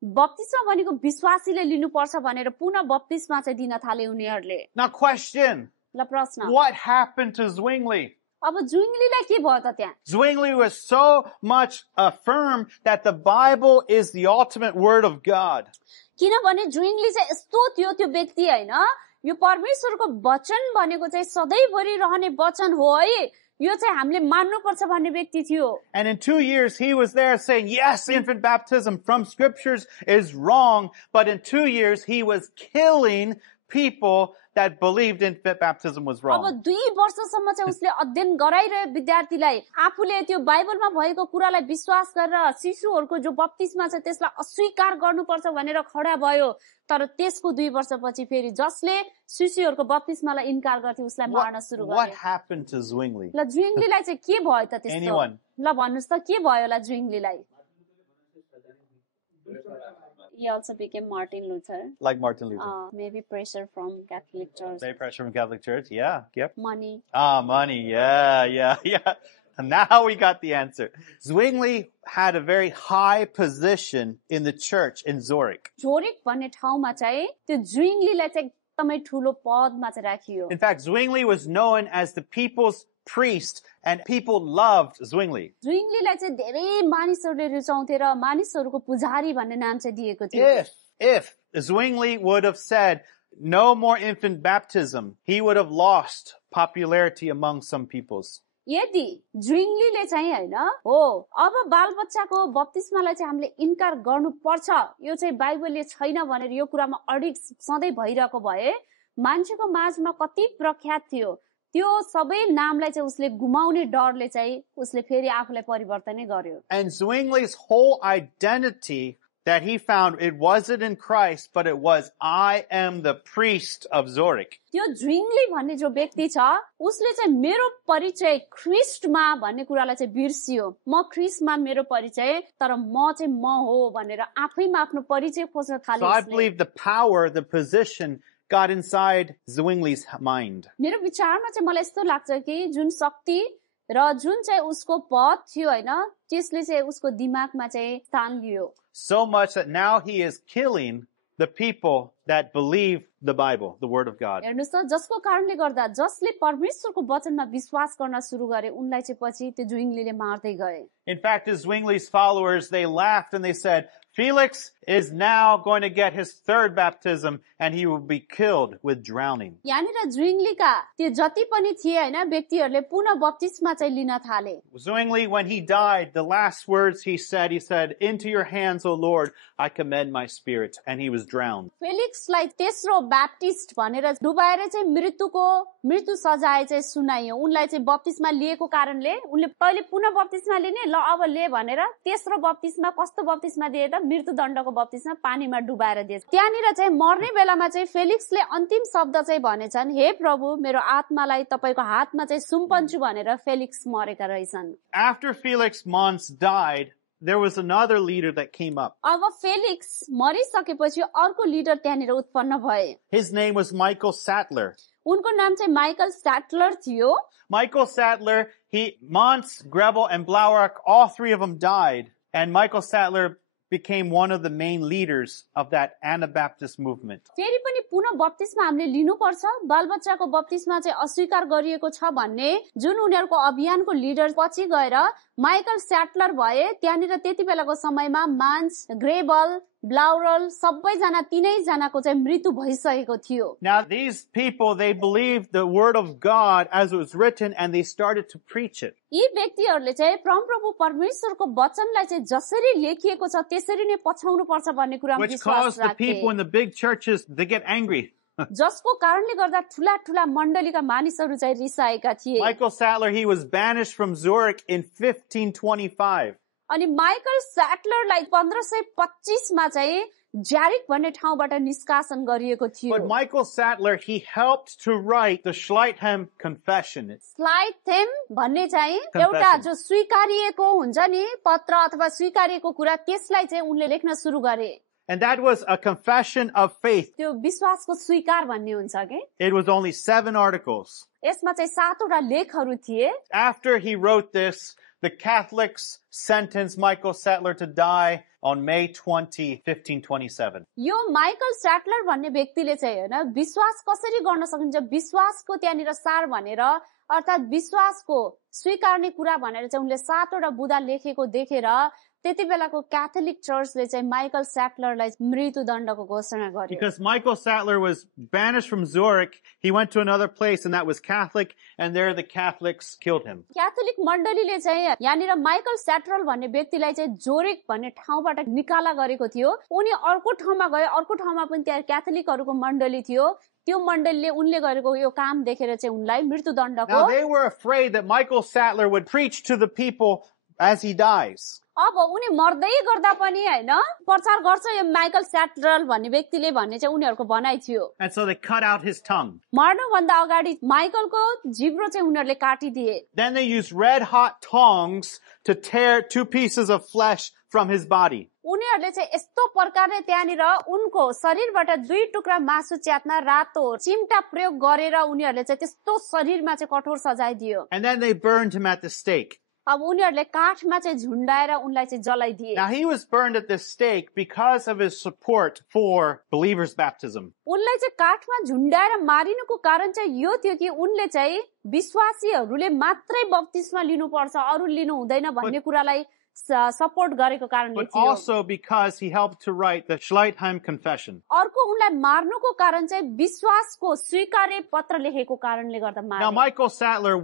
बप्तिस्मा भनेको विश्वासीले लिनुपर्छ भनेर पुनः बप्तिस्मा चाहिँ दिन थाले उनीहरूले Now question, ल प्रश्न what happened to Zwingli? अब जुइङ्लीलाई के भयो त त्यहाँ Zwingli was so much affirmed that the Bible is the ultimate word of God. किनभने जुइङ्ली चाहिँ यस्तो थियो त्यो व्यक्ति होइन यो परमेश्वरको वचन भनेको चाहिँ सधैँभरि रहने वचन हो है यो चाहिँ हामीले मान्नुपर्छ भन्ने व्यक्ति थियो And in 2 years, he was there saying, yes, infant baptism from scriptures is wrong. But in 2 years, he was killing people that believed infant baptism was अब wrong. 2 वर्षसम्म चाहिँ उसले अध्ययन गराइरहे विद्यार्थीलाई आफूले त्यो बाइबलमा भएको कुरालाई विश्वास गरेर शिशुहरूको जो बप्तिस्मा छ त्यसलाई अस्वीकार गर्नुपर्छ भनेर खडा भयो तर त्यसको 2 वर्षपछि फेरि जसले शिशुहरूको बप्तिस्मालाई इन्कार गर्थे उसलाई मार्न सुरु What गरे happened to Zwingli? ल जुइङ्लीलाई चाहिँ के भयो त त्यस्तो Anyone? ल भन्नुस् त के भयो ल जुइङ्लीलाई He also became Martin Luther. Like Martin Luther. Maybe pressure from Catholic Church. Maybe pressure from Catholic Church. Yeah. Yep. Money. Money. Yeah. And now we got the answer. Zwingli had a very high position in the church in Zurich. Zurich भन्ने ठाउँमा चाहिँ त्यो जुइङ्लीलाई चाहिँ एकदमै ठुलो पदमा चाहिँ राखियो. In fact, Zwingli was known as the people's priest, and people loved Zwingli. जुइङ्लीलाई चाहिँ धेरै मानिसहरूले रुचाउँथे र मानिसहरूको पुजारी भन्ने नाम चाहिँ दिएको थियो. If Zwingli would have said no more infant baptism, he would have lost popularity among some peoples. यदि जुइङ्लीले चाहिँ हैन हो अब बालबच्चाको बप्तिस्मालाई चाहिँ हामीले इन्कार गर्नुपर्छ यो चाहिँ बाइबलले छैन भनेर यो कुरामा अडिग सधैँ भइरहेको भए मान्छेको माझमा कति प्रख्यात थियो त्यो सबै नामलाई चाहिँ उसले गुमाउने डरले चाहिँ उसले फेरि आफूलाई परिवर्तनै गर्यो. And Zwingli's whole identity that he found, it wasn't in Christ, but it was, I am the priest of Zurich. त्यो जुइङ्ली भन्ने जो व्यक्ति छ उसले चाहिँ मेरो परिचय ख्रिस्टमा भन्ने कुरालाई चाहिँ बिर्सियो. म ख्रिस्टमा मेरो परिचय तर म चाहिँ म हो भनेर आफैमा आफ्नो परिचय खोज्न थाल्यो. So I believe the power, the position got inside Zwingli's mind. मेरो विचारमा चाहिँ मलाई यस्तो लाग्छ कि जुन शक्ति र जुन चाहिँ उसको पद थियो हैन त्यसले चाहिँ उसको दिमागमा चाहिँ स्थान लियो. So much that now he is killing the people that believe the Bible, the Word of God. हेर्नुस् त जसको कारणले गर्दा जसले परमेश्वरको वचनमा विश्वास गर्न सुरु गरे उनलाई चाहिँ पछि त्यो जुइङ्लीले मार्दै गए. In fact, as Zwingli's followers, they laughed and they said, Felix is now going to get his third baptism and he will be killed with drowning. यहाँनिर जुइङ्लीका त्यो जति पनि थिए हैन व्यक्तिहरूले पुनः बप्तिस्मा चाहिँ लिन थाले. Zwingli, when he died, the last words he said, into your hands, O Lord, I commend my spirit. And he was drowned. फेलिक्सलाई तेस्रो ब्याप्टिस्ट भनेर डुबाएर चाहिँ मृत्यु सजाय चाहिँ सुनाइयो. उनलाई चाहिँ बप्तिस्मा लिएको कारणले उनले पहिले पुनः बप्तिस्मा लिने ल अब ले भनेर तेस्रो बप्तिस्मा कस्तो बप्तिस्मा दिए त मृत्युदण्डको बप्तिस्मा पानीमा डुबाएर दिए. त्यहाँनिर चाहिँ मर्ने बेलामा चाहिँ फेलिक्सले अन्तिम शब्द चाहिँ भनेछन् हे प्रभु मेरो आत्मालाई तपाईको हातमा चाहिँ सुम्पन्छु भनेर फेलिक्स मरेका रहेछन्. After Felix Mons died, there was another leader that came up. अब फेलिक्स मरिसकेपछि अर्को लिडर त्यहाँनिर उत्पन्न भए. His name was Michael Sattler. उनको नाम चाहिँ माइकल स्याटलर थियो. Michael Sattler, Mons, Grebel, and Blaurock, all three of them died. And Michael Sattler became one of the main leaders of that Anabaptist movement. फेरि पनि पुनः बप्तिस्मा हामीले लिनुपर्छ बालबच्चाको बप्तिस्मा चाहिँ अस्वीकार गरिएको छ भन्ने जुन उनीहरूको अभियानको लिडर पछि गएर माइकल स्याटलर भए त्यहाँनिर त्यति बेलाको समयमा मान्स, ग्रेबल, ब्लाउरल सबैजना तीनैजनाको चाहिँ मृत्यु भइसकेको थियो. Now these people, they believed the word of God as it was written and they started to preach it. यी व्यक्तिहरूले चाहिँ परमप्रभु परमेश्वरको वचनलाई चाहिँ जसरी लेखिएको छ त्यसरी नै पछाउनु पर्छ भन्ने कुरामा Which विश्वास caused the people राखे. in the big churches, they get angry. जसको कारणले गर्दा ठूला ठूला मण्डलीका मानिसहरू चाहिँ रिसाएका थिए. Michael Sattler, he was banished from Zurich in 1525. अनि माइकल स्याटलरलाई 1525 मा चाहिँ ज्यारिक भन्ने ठाउँबाट निष्कासन गरिएको थियो. But Michael Sattler, he helped to write the Schleitheim Confession. स्लाइथेम भन्ने चाहिँ Confession. एउटा जो स्वीकारिएको हुन्छ नि पत्र अथवा स्वीकारिएको कुरा त्यसलाई चाहिँ उनले लेख्न सुरु गरे. And that was a confession of faith. त्यो विश्वासको स्वीकार भन्ने हुन्छ के. It was only 7 articles. यसमा चाहिँ 7 वटा लेखहरू थिए. After he wrote this, the Catholics sentenced Michael Sattler to die on May 20, 1527. यो माइकल स्याटलर भन्ने व्यक्तिले चाहिँ हैन विश्वास कसरी गर्न सकिन्छ विश्वासको त्यहाँनिर सार भनेर अर्थात विश्वासको स्वीकार्ने कुरा भनेर चाहिँ उनले 7 वटा बुँदा लेखेको देखेर त्यति बेलाको क्याथोलिक चर्चले चाहिँ माइकल स्याटलरलाई मृत्युदण्डको घोषणा गर्यो. Because Michael Sattler was banished from Zurich, he went to another place and that was Catholic, and there the Catholics killed him. Catholic मण्डलीले चाहिँ यहाँनिर माइकल स्याटलर भन्ने व्यक्तिलाई चाहिँ जोरिक भन्ने ठाउँबाट निकाला गरेको थियो. उनी अर्को ठाउँमा गए, अर्को ठाउँमा पनि त्यहाँ क्याथोलिकहरूको मण्डली थियो. त्यो मण्डलीले उनले गरेको यो काम देखेर चाहिँ उनलाई मृत्युदण्डको. Now they were afraid that Michael Sattler would preach to the people as he dies. अब उनी मर्दै गर्दा पनि हैन प्रचार गर्छ यो माइकल स्याटलर भन्ने व्यक्तिले भन्ने चाहिँ उनीहरूको भनाइ थियो. And so they cut out his tongue. मर्नुभन्दा अगाडि माइकलको जिब्रो चाहिँ उनीहरूले काटिदिए. Then they used red hot tongs to tear 2 pieces of flesh from his body. उनीहरूले चाहिँ यस्तो प्रकारले त्यहाँनिर उनको शरीरबाट 2 टुक्रा मासु च्यात्न रातो चिम्टा प्रयोग गरेर उनीहरूले चाहिँ त्यस्तो शरीरमा चाहिँ कठोर सजाय दियो. And then they burned him at the stake. अब उनीहरूले काठमा चाहिँ झुण्डाएर उनलाई चाहिँ जलाइदिए. Now he was burned at the stake because of his support for believers' baptism. उनलाई चाहिँ काठमा झुण्डाएर मारिनुको कारण चाहिँ यो थियो कि उनले चाहिँ विश्वासीहरूले मात्रै बप्तिस्मा लिनुपर्छ अरु लिनु हुँदैन भन्ने कुरालाई सपोर्ट गरेको कारणले But थियो. also because he helped to write the Schleitheim Confession. अर्को उनलाई मार्नुको कारण चाहिँ विश्वासको स्वीकार्य पत्र लेखेको कारणले गर्दा Now मारे. Michael Sattler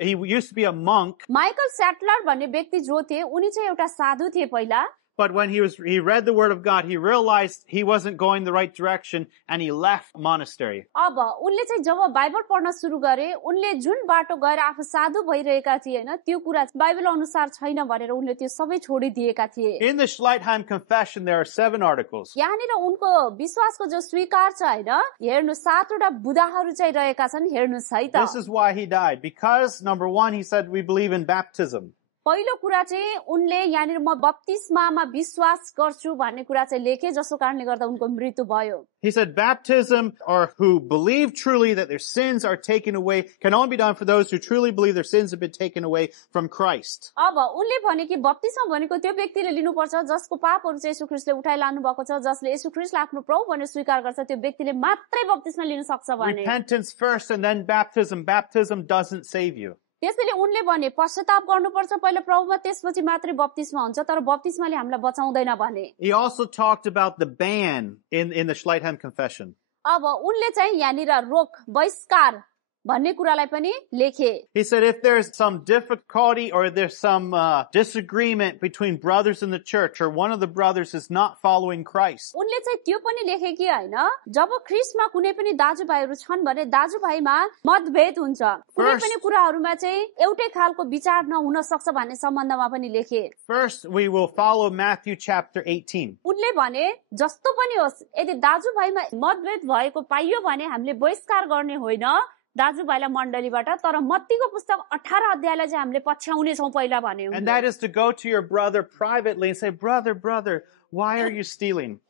he used to be a monk, Michael Sattler भन्ने व्यक्ति जो थिए उनी चाहिँ एउटा साधु थिए पहिला. but when he read the word of God, he realized he wasn't going the right direction and he left monastery. अब उनले चाहिँ जब बाइबल पढ्न सुरु गरे उनले जुन बाटो गएर आफू साधु भइरहेका थिए हैन त्यो कुरा बाइबल अनुसार छैन भनेर उनले त्यो सबै छोडिदिएका थिए. In the Schleitheim Confession, there are 7 articles. यहाँनिर उनको विश्वासको जो स्वीकार छ हैन हेर्नु 7 वटा बुदाहरू चाहिँ रहेका छन् हेर्नुस् है त. This is why he died. Because number 1, he said we believe in baptism. पहिलो कुरा चाहिँ उनले यहाँनिर म बप्तिस्मामा विश्वास गर्छु भन्ने कुरा चाहिँ लेखे जसको कारणले गर्दा उनको मृत्यु भयो. He said baptism, or who believe truly that their sins are taken away, can only be done for those who truly believe their sins have been taken away from Christ. अब उनले भने कि बप्तिस्मा भनेको त्यो व्यक्तिले लिनुपर्छ जसको पापहरू चाहिँ येशू ख्रीष्टले उठाइलानु भएको छ जसले येशू ख्रीष्टलाई आफ्नो प्रभु भनेर स्वीकार गर्छ त्यो व्यक्तिले मात्रै बप्तिस्मा लिन सक्छ भने. Repentance first and then baptism. Baptism doesn't save you. त्यसैले उनले भने पश्चाताप गर्नुपर्छ पहिला प्रभुमा त्यसपछि मात्रै बप्तिस्मा हुन्छ तर बप्तिस्माले हामीलाई बचाउँदैन भने. He also talked about the ban in the Schleitheim Confession. अब उनले चाहिँ यहाँनिर रोक बहिष्कार भन्ने कुरालाई पनि लेखे. He said if there's some difficulty or there's some disagreement between brothers in the church or one of the brothers is not following Christ. उनले चाहिँ त्यो पनि लेखे कि हैन जब ख्रीष्टमा कुनै पनि दाजुभाइहरू छन् भने दाजुभाइमा मतभेद हुन्छ कुनै पनि कुराहरुमा चाहिँ एउटै खालको विचार नहुन सक्छ भन्ने सम्बन्धमा पनि लेखे. First, we will follow Matthew chapter 18. उनले भने जस्तो पनि होस् यदि दाजुभाइमा मतभेद भएको पाइयो भने हामीले बहिष्कार गर्ने होइन दाजुभाइलाई मण्डलीबाट तर मत्तीको पुस्तक 18 अध्यायलाई चाहिँ हामीले पछ्याउने छौं पहिला भने. And that is to go to your brother privately and say, brother, why are you stealing?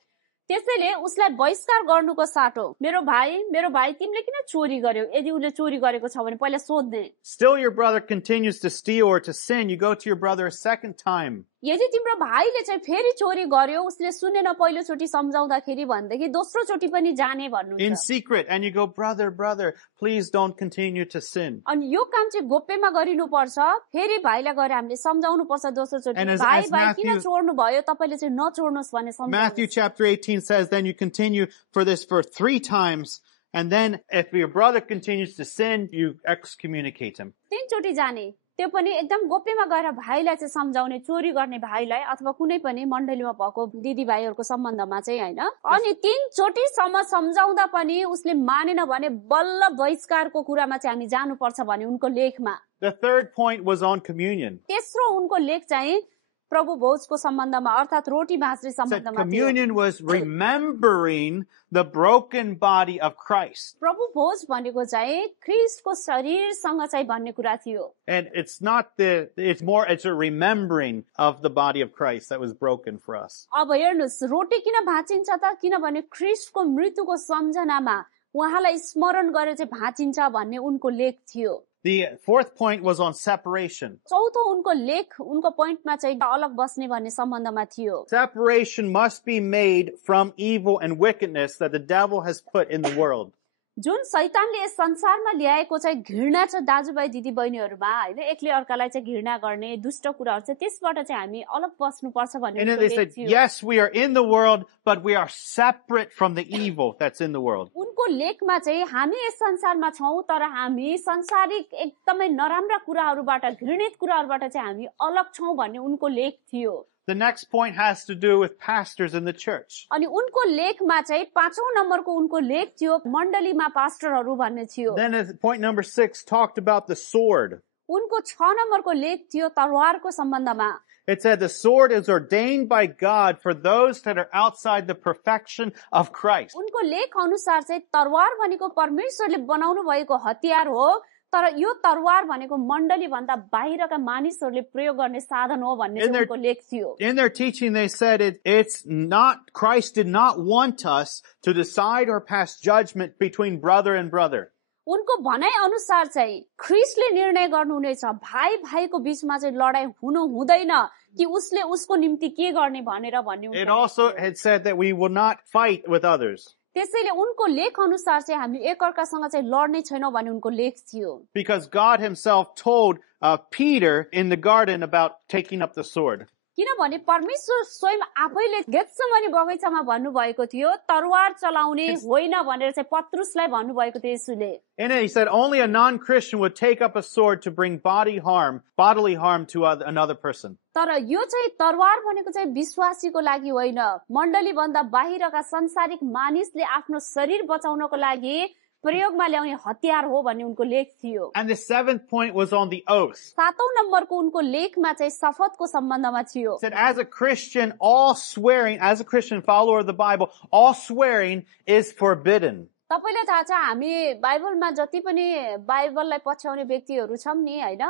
त्यसैले उसलाई बहिष्कार गर्नुको साटो मेरो भाइ तिमीले किन चोरी गर्यौ यदि उले चोरी गरेको छ भने पहिला सोध्ने. Still your brother continues to steal or to sin, you go to your brother a second time. यदि तिम्रो भाइले चाहिँ फेरि चोरी गर्यो उसले सुनेन पहिलोचोटि सम्झाउँदाखेरि भनेदेखि दोस्रो चोटि पनि जाने in भन्नुहुन्छ secret, and you go, brother, please don't continue to sin. अनि यो काम चाहिँ गोप्यमा गरिनुपर्छ फेरि भाइलाई गएर हामीले सम्झाउनु पर्छ दोस्रो चोटि And as भाइ किन Matthew- चोर्नु भयो तपाईले चाहिँ नचोर्नुस् भन्ने Matthew सम्झाउनु chapter 18 says, then you continue for this for 3 times, and then if your brother continues to sin, you excommunicate him. 3 चोटि जाने त्यो पनि एकदम गोप्यमा गएर भाइलाई चाहिँ सम्झाउने चोरी गर्ने भाइलाई अथवा कुनै पनि मण्डलीमा भएको दिदी भाइहरूको सम्बन्धमा चाहिँ हैन अनि 3 चोटिसम्म सम्झाउँदा पनि उसले मानेन भने बल्ल बहिष्कारको कुरामा चाहिँ हामी जानुपर्छ भने उनको लेखमा The third point was on communion. तेस्रो उनको लेख चाहिँ प्रभु भोजको सम्बन्धमा अर्थात रोटी भाँच्ने Said सम्बन्धमा थियो communion was remembering the broken body of Christ. प्रभु भोज भनेको चाहिँ ख्रीष्टको शरीरसँग चाहिँ भन्ने कुरा थियो And it's a remembering of the body of Christ that was broken for us. अब हेर्नुस् रोटी किन भाँचिन्छ त किनभने ख्रीष्टको मृत्युको सम्झनामा उहाँलाई स्मरण गरेर चाहिँ भाँचिन्छ भन्ने उनको लेख थियो The fourth point was on separation. चौथो उनको लेख उनको पोइन्टमा चाहिँ अलग बस्ने भन्ने सम्बन्धमा थियो Separation must be made from evil and wickedness that the devil has put in the world. जुन शैतानले यस संसारमा ल्याएको चाहिँ घृणा छ दाजुभाइ दिदी बहिनीहरूमा हैन एकले अर्कालाई चाहिँ घृणा गर्ने दुष्ट कुराहरू चाहिँ त्यसबाट चाहिँ हामी अलग बस्नुपर्छ भन्ने And then उनको they लेख said, थियो yes, we are in the world, but we are separate from the evil that's in the world. उनको लेखमा चाहिँ हामी यस संसारमा छौं तर हामी संसारिक एकदमै नराम्रा कुराहरूबाट घृणित कुराहरूबाट चाहिँ हामी अलग छौं भन्ने उनको लेख थियो The next point has to do with pastors in the church. अनि उनको लेखमा चाहिँ 5औं नम्बरको उनको लेख थियो मण्डलीमा पास्टरहरू भन्ने थियो Then point number 6 talked about the sword. उनको 6 नम्बरको लेख थियो तरवारको सम्बन्धमा It said the sword is ordained by God for those that are outside the perfection of Christ. उनको लेख अनुसार चाहिँ तरवार भनेको परमेश्वरले बनाउनु भएको हतियार हो तर यो तरवार भनेको मण्डली भन्दा बाहिरका मानिसहरूले प्रयोग गर्ने साधन हो भन्ने चाहिँ उनको लेख थियो In their teaching, they said it's not, Christ did not want us to decide or pass judgment between brother and brother. उनको भनाइ अनुसार चाहिँ ख्रीष्टले निर्णय गर्नुहुनेछ भाइ भाइको बीचमा चाहिँ लडाई हुनु हुँदैन कि उसले उसको निम्ति के गर्ने भनेर भन्ने It also had said that we will not fight with others. त्यसैले उनको लेख अनुसार चाहिँ हामी एकअर्कासँग चाहिँ लड्ने छैनौं भन्ने उनको लेख थियो Because God himself told Peter in the garden about taking up the sword. किनभने परमेश्वर स्वयं आफैले गेत्सेमनी बगैँचामा भन्नुभएको थियो तरवार चलाउने होइन भनेर चाहिँ पत्रुसलाई भन्नुभएको थियो येशूले And he said only a non-Christian would take up a sword to bring bodily harm to another person. तर यो चाहिँ तरवार भनेको चाहिँ विश्वासीको लागि होइन मण्डली भन्दा बाहिरका संसारिक मानिसले आफ्नो शरीर बचाउनको लागि प्रयोगमा ल्याउने हतियार हो भन्ने उनको लेख थियो And the 7th point was on the oath. 7औं नम्बरको उनको लेखमा चाहिँ शपथको सम्बन्धमा थियो It said as a Christian, as a Christian follower of the Bible, all swearing is forbidden. तपाईलाई थाहा छ हामी बाइबलमा जति पनि बाइबललाई पछ्याउने व्यक्तिहरू छौं नि हैन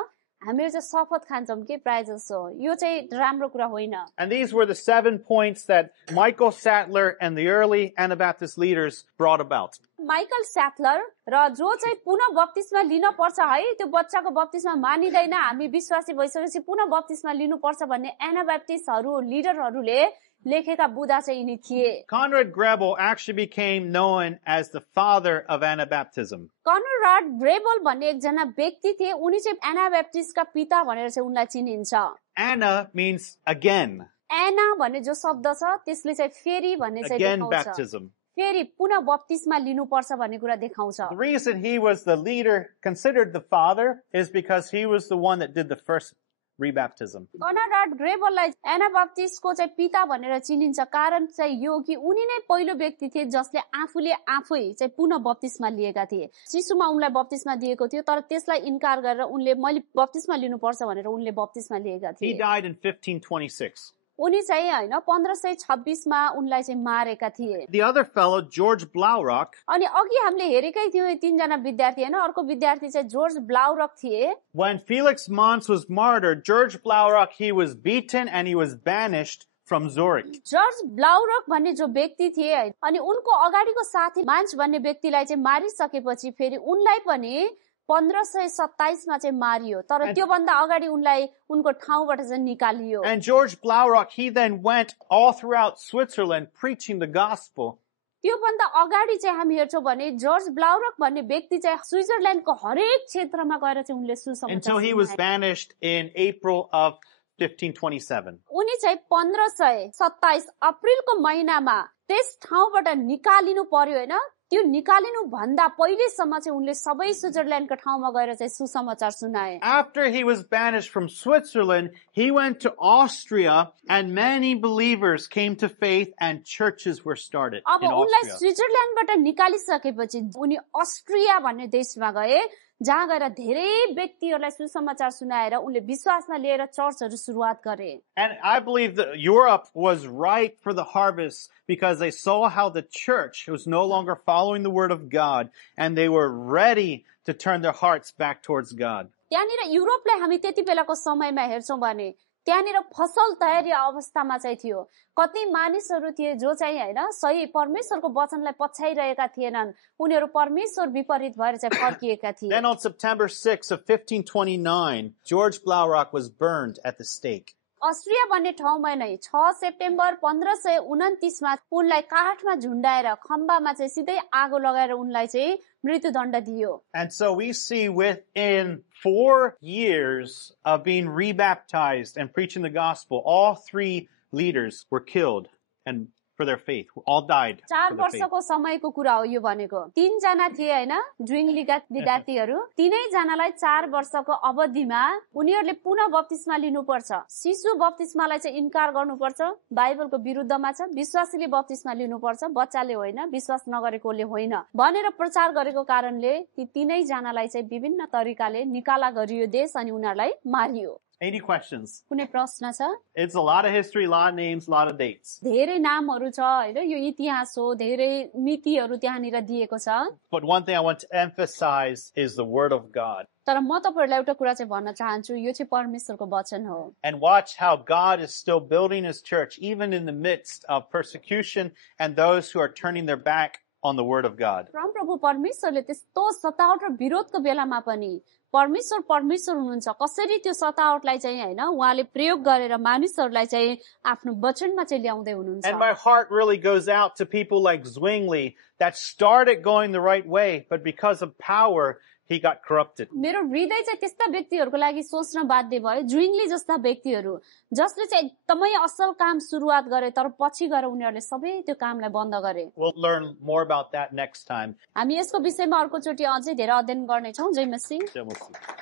हामीहरु चाहिँ शपथ खान्छौं के प्राय जसो यो चाहिँ राम्रो कुरा होइन And these were the 7 points that Michael Sattler and the early Anabaptist leaders brought about. Michael Sattler र जो चाहिँ पुनः बप्तिस्मा लिन पर्छ है त्यो बच्चाको बप्तिस्मा मानिदैन हामी विश्वासी भइसकेपछि पुनः बप्तिस्मा लिनुपर्छ भन्ने एनाब्याप्टिस्टहरू लिडरहरूले लेखेका बुदा चाहिँ यिनी थिए Conrad Grebel actually became known as the father of Anabaptism. Conrad gravel भन्ने एकजना व्यक्ति थिए उनी चाहिँ एनाब्याप्टिस्टका पिता भनेर चाहिँ उनलाई चिनिन्छ Anna means again. एना भन्ने जो शब्द छ त्यसले चाहिँ फेरि भन्ने चाहिँ Again देखाउँछ baptism. फेरि पुनः बप्तिस्मा लिनुपर्छ भन्ने कुरा देखाउँछ The reason he was the leader, considered the father, is because he was the one that did the first rebaptism. Conrad ग्रेबललाई एनाबाप्टिस्टको चाहिँ पिता भनेर चिनिन्छ कारण चाहिँ यो कि उनी नै पहिलो व्यक्ति थिए जसले आफूले आफै चाहिँ पुनः बप्तिस्मा लिएका थिए शिशुमा उनलाई बप्तिस्मा दिएको थियो तर त्यसलाई इन्कार गरेर उनले मैले बप्तिस्मा लिनुपर्छ भनेर उनले बप्तिस्मा लिएका He थिए died in 1526. उनी चाहिँ हैन 1526 मा उनलाई चाहिँ मारेका थिए The other fellow, George Blaurock, अनि अघि हामीले हेरेकै थियौ यो तीनजना विद्यार्थी हैन अर्को विद्यार्थी चाहिँ जॉर्ज ब्लाउरक थिए when Felix Mons was martyred, George Blaurock, he was beaten and he was banished from Zurich. George Blaurock भन्ने जो व्यक्ति थिए अनि उनको अगाडिको साथी मान्स भन्ने व्यक्तिलाई चाहिँ मारिसकेपछि फेरि उनलाई पनि 1527 मा चाहिँ मारियो तर त्योभन्दा अगाडि उनलाई उनको ठाउँबाट चाहिँ निकालियो And George Blaurock, he then went all throughout Switzerland preaching the gospel. त्योभन्दा अगाडि चाहिँ हामी हेर्छौं भने जर्ज ब्लाउरक भन्ने व्यक्ति चाहिँ स्विजरल्यान्डको हरेक क्षेत्रमा गएर चाहिँ उनले सुसमाचार Until he was banished in April of 1527. उनी चाहिँ 1527 अप्रिलको महिनामा त्यस ठाउँबाट निकालिनु पर्यो हैन त्यो निकालिनु भन्दा पहिलेसम्म चाहिँ उनले सबै स्विजरल्यान्डको ठाउँमा गएर चाहिँ सुसमाचार सुनाए After he was banished from Switzerland, he went to Austria and many believers came to faith and churches were started अब in उनलाई Austria. स्विजरल्यान्डबाट निकालिसकेपछि उनी अस्ट्रिया भन्ने देशमा गए जहाँ गएर धेरै व्यक्तिहरूलाई सुसमाचार सुनाएर उनले विश्वासमा लिएर चर्चहरू सुरुवात गरे And I believe that Europe was ripe for the harvest because they saw how the church was no longer following the word of God and they were ready to turn their hearts back towards God. त्यहाँनिर युरोपलाई हामी त्यति बेलाको समयमा हेर्छौं भने त्यहाँनिर फसल तयारी अवस्थामा चाहिँ थियो कति मानिसहरू थिए जो चाहिँ हैन सही परमेश्वरको वचनलाई पछ्याइरहेका थिएनन् उनीहरू परमेश्वर विपरीत भएर चाहिँ फर्किएका थिए Then on September 6 of 1529, George Blaurock was burned at the stake. Austria भन्ने ठाउँमा नै 6 सेप्टेम्बर 1529 मा उनलाई काठमा झुण्डाएर खम्बामा चाहिँ सिधै आगो लगाएर उनलाई चाहिँ मृत्युदण्ड दियो And so we see within 4 years of being rebaptized and preaching the gospel, all 3 leaders were killed and for their faith, all died 4 for their faith. वर्षको समयको कुरा हो यो भनेको 3 जना थिए हैन जुइङलीका विद्यार्थीहरू तीनै जनालाई 4 वर्षको अवधिमा उनीहरूले पुनः बप्तिस्मा लिनुपर्छ शिशु बप्तिस्मालाई चाहिँ इन्कार गर्नुपर्छ बाइबलको विरुद्धमा छ विश्वासीले बप्तिस्मा लिनुपर्छ बच्चाले होइन विश्वास नगरेकोले होइन भनेर प्रचार गरेको कारणले ती तीनै जनालाई चाहिँ विभिन्न तरिकाले निकाला गरियो देश अनि उनीहरूलाई मारियो Any questions? कुनै प्रश्न छ It's a lot of history, a lot of names, a lot of dates. धेरै नामहरू छ हैन यो इतिहास हो धेरै मितिहरू त्यहाँनिर दिएको छ But one thing I want to emphasize is the word of God. तर म तपाईहरुलाई एउटा कुरा चाहिँ भन्न चाहन्छु यो चाहिँ परमेश्वरको वचन हो And watch how God is still building his church, even in the midst of persecution and those who are turning their back on the word of God. परमप्रभु परमेश्वरले त्यस्तो सतावट र विरोधको बेलामा पनि परमेश्वर हुनुहुन्छ कसरी त्यो सतावटलाई चाहिँ हैन उहाँले प्रयोग गरेर मानिसहरूलाई चाहिँ आफ्नो वचनमा चाहिँ ल्याउँदै हुनुहुन्छ And my heart really goes out to people like Zwingli that started going the right way, but because of power, he got corrupted. मेरो हृदय चाहिँ त्यस्ता व्यक्तिहरूको लागि सोच्न बाध्य भयो जुइङली जस्ता व्यक्तिहरू जसले चाहिँ एकदमै असल काम सुरुवात गरे तर पछि गएर उनीहरूले सबै त्यो कामलाई बन्द गरे We'll learn more about that next time. हामी यसको विषयमा अर्को चोटि अझै धेरै अध्ययन गर्ने छौं जय मसीह Then we'll see.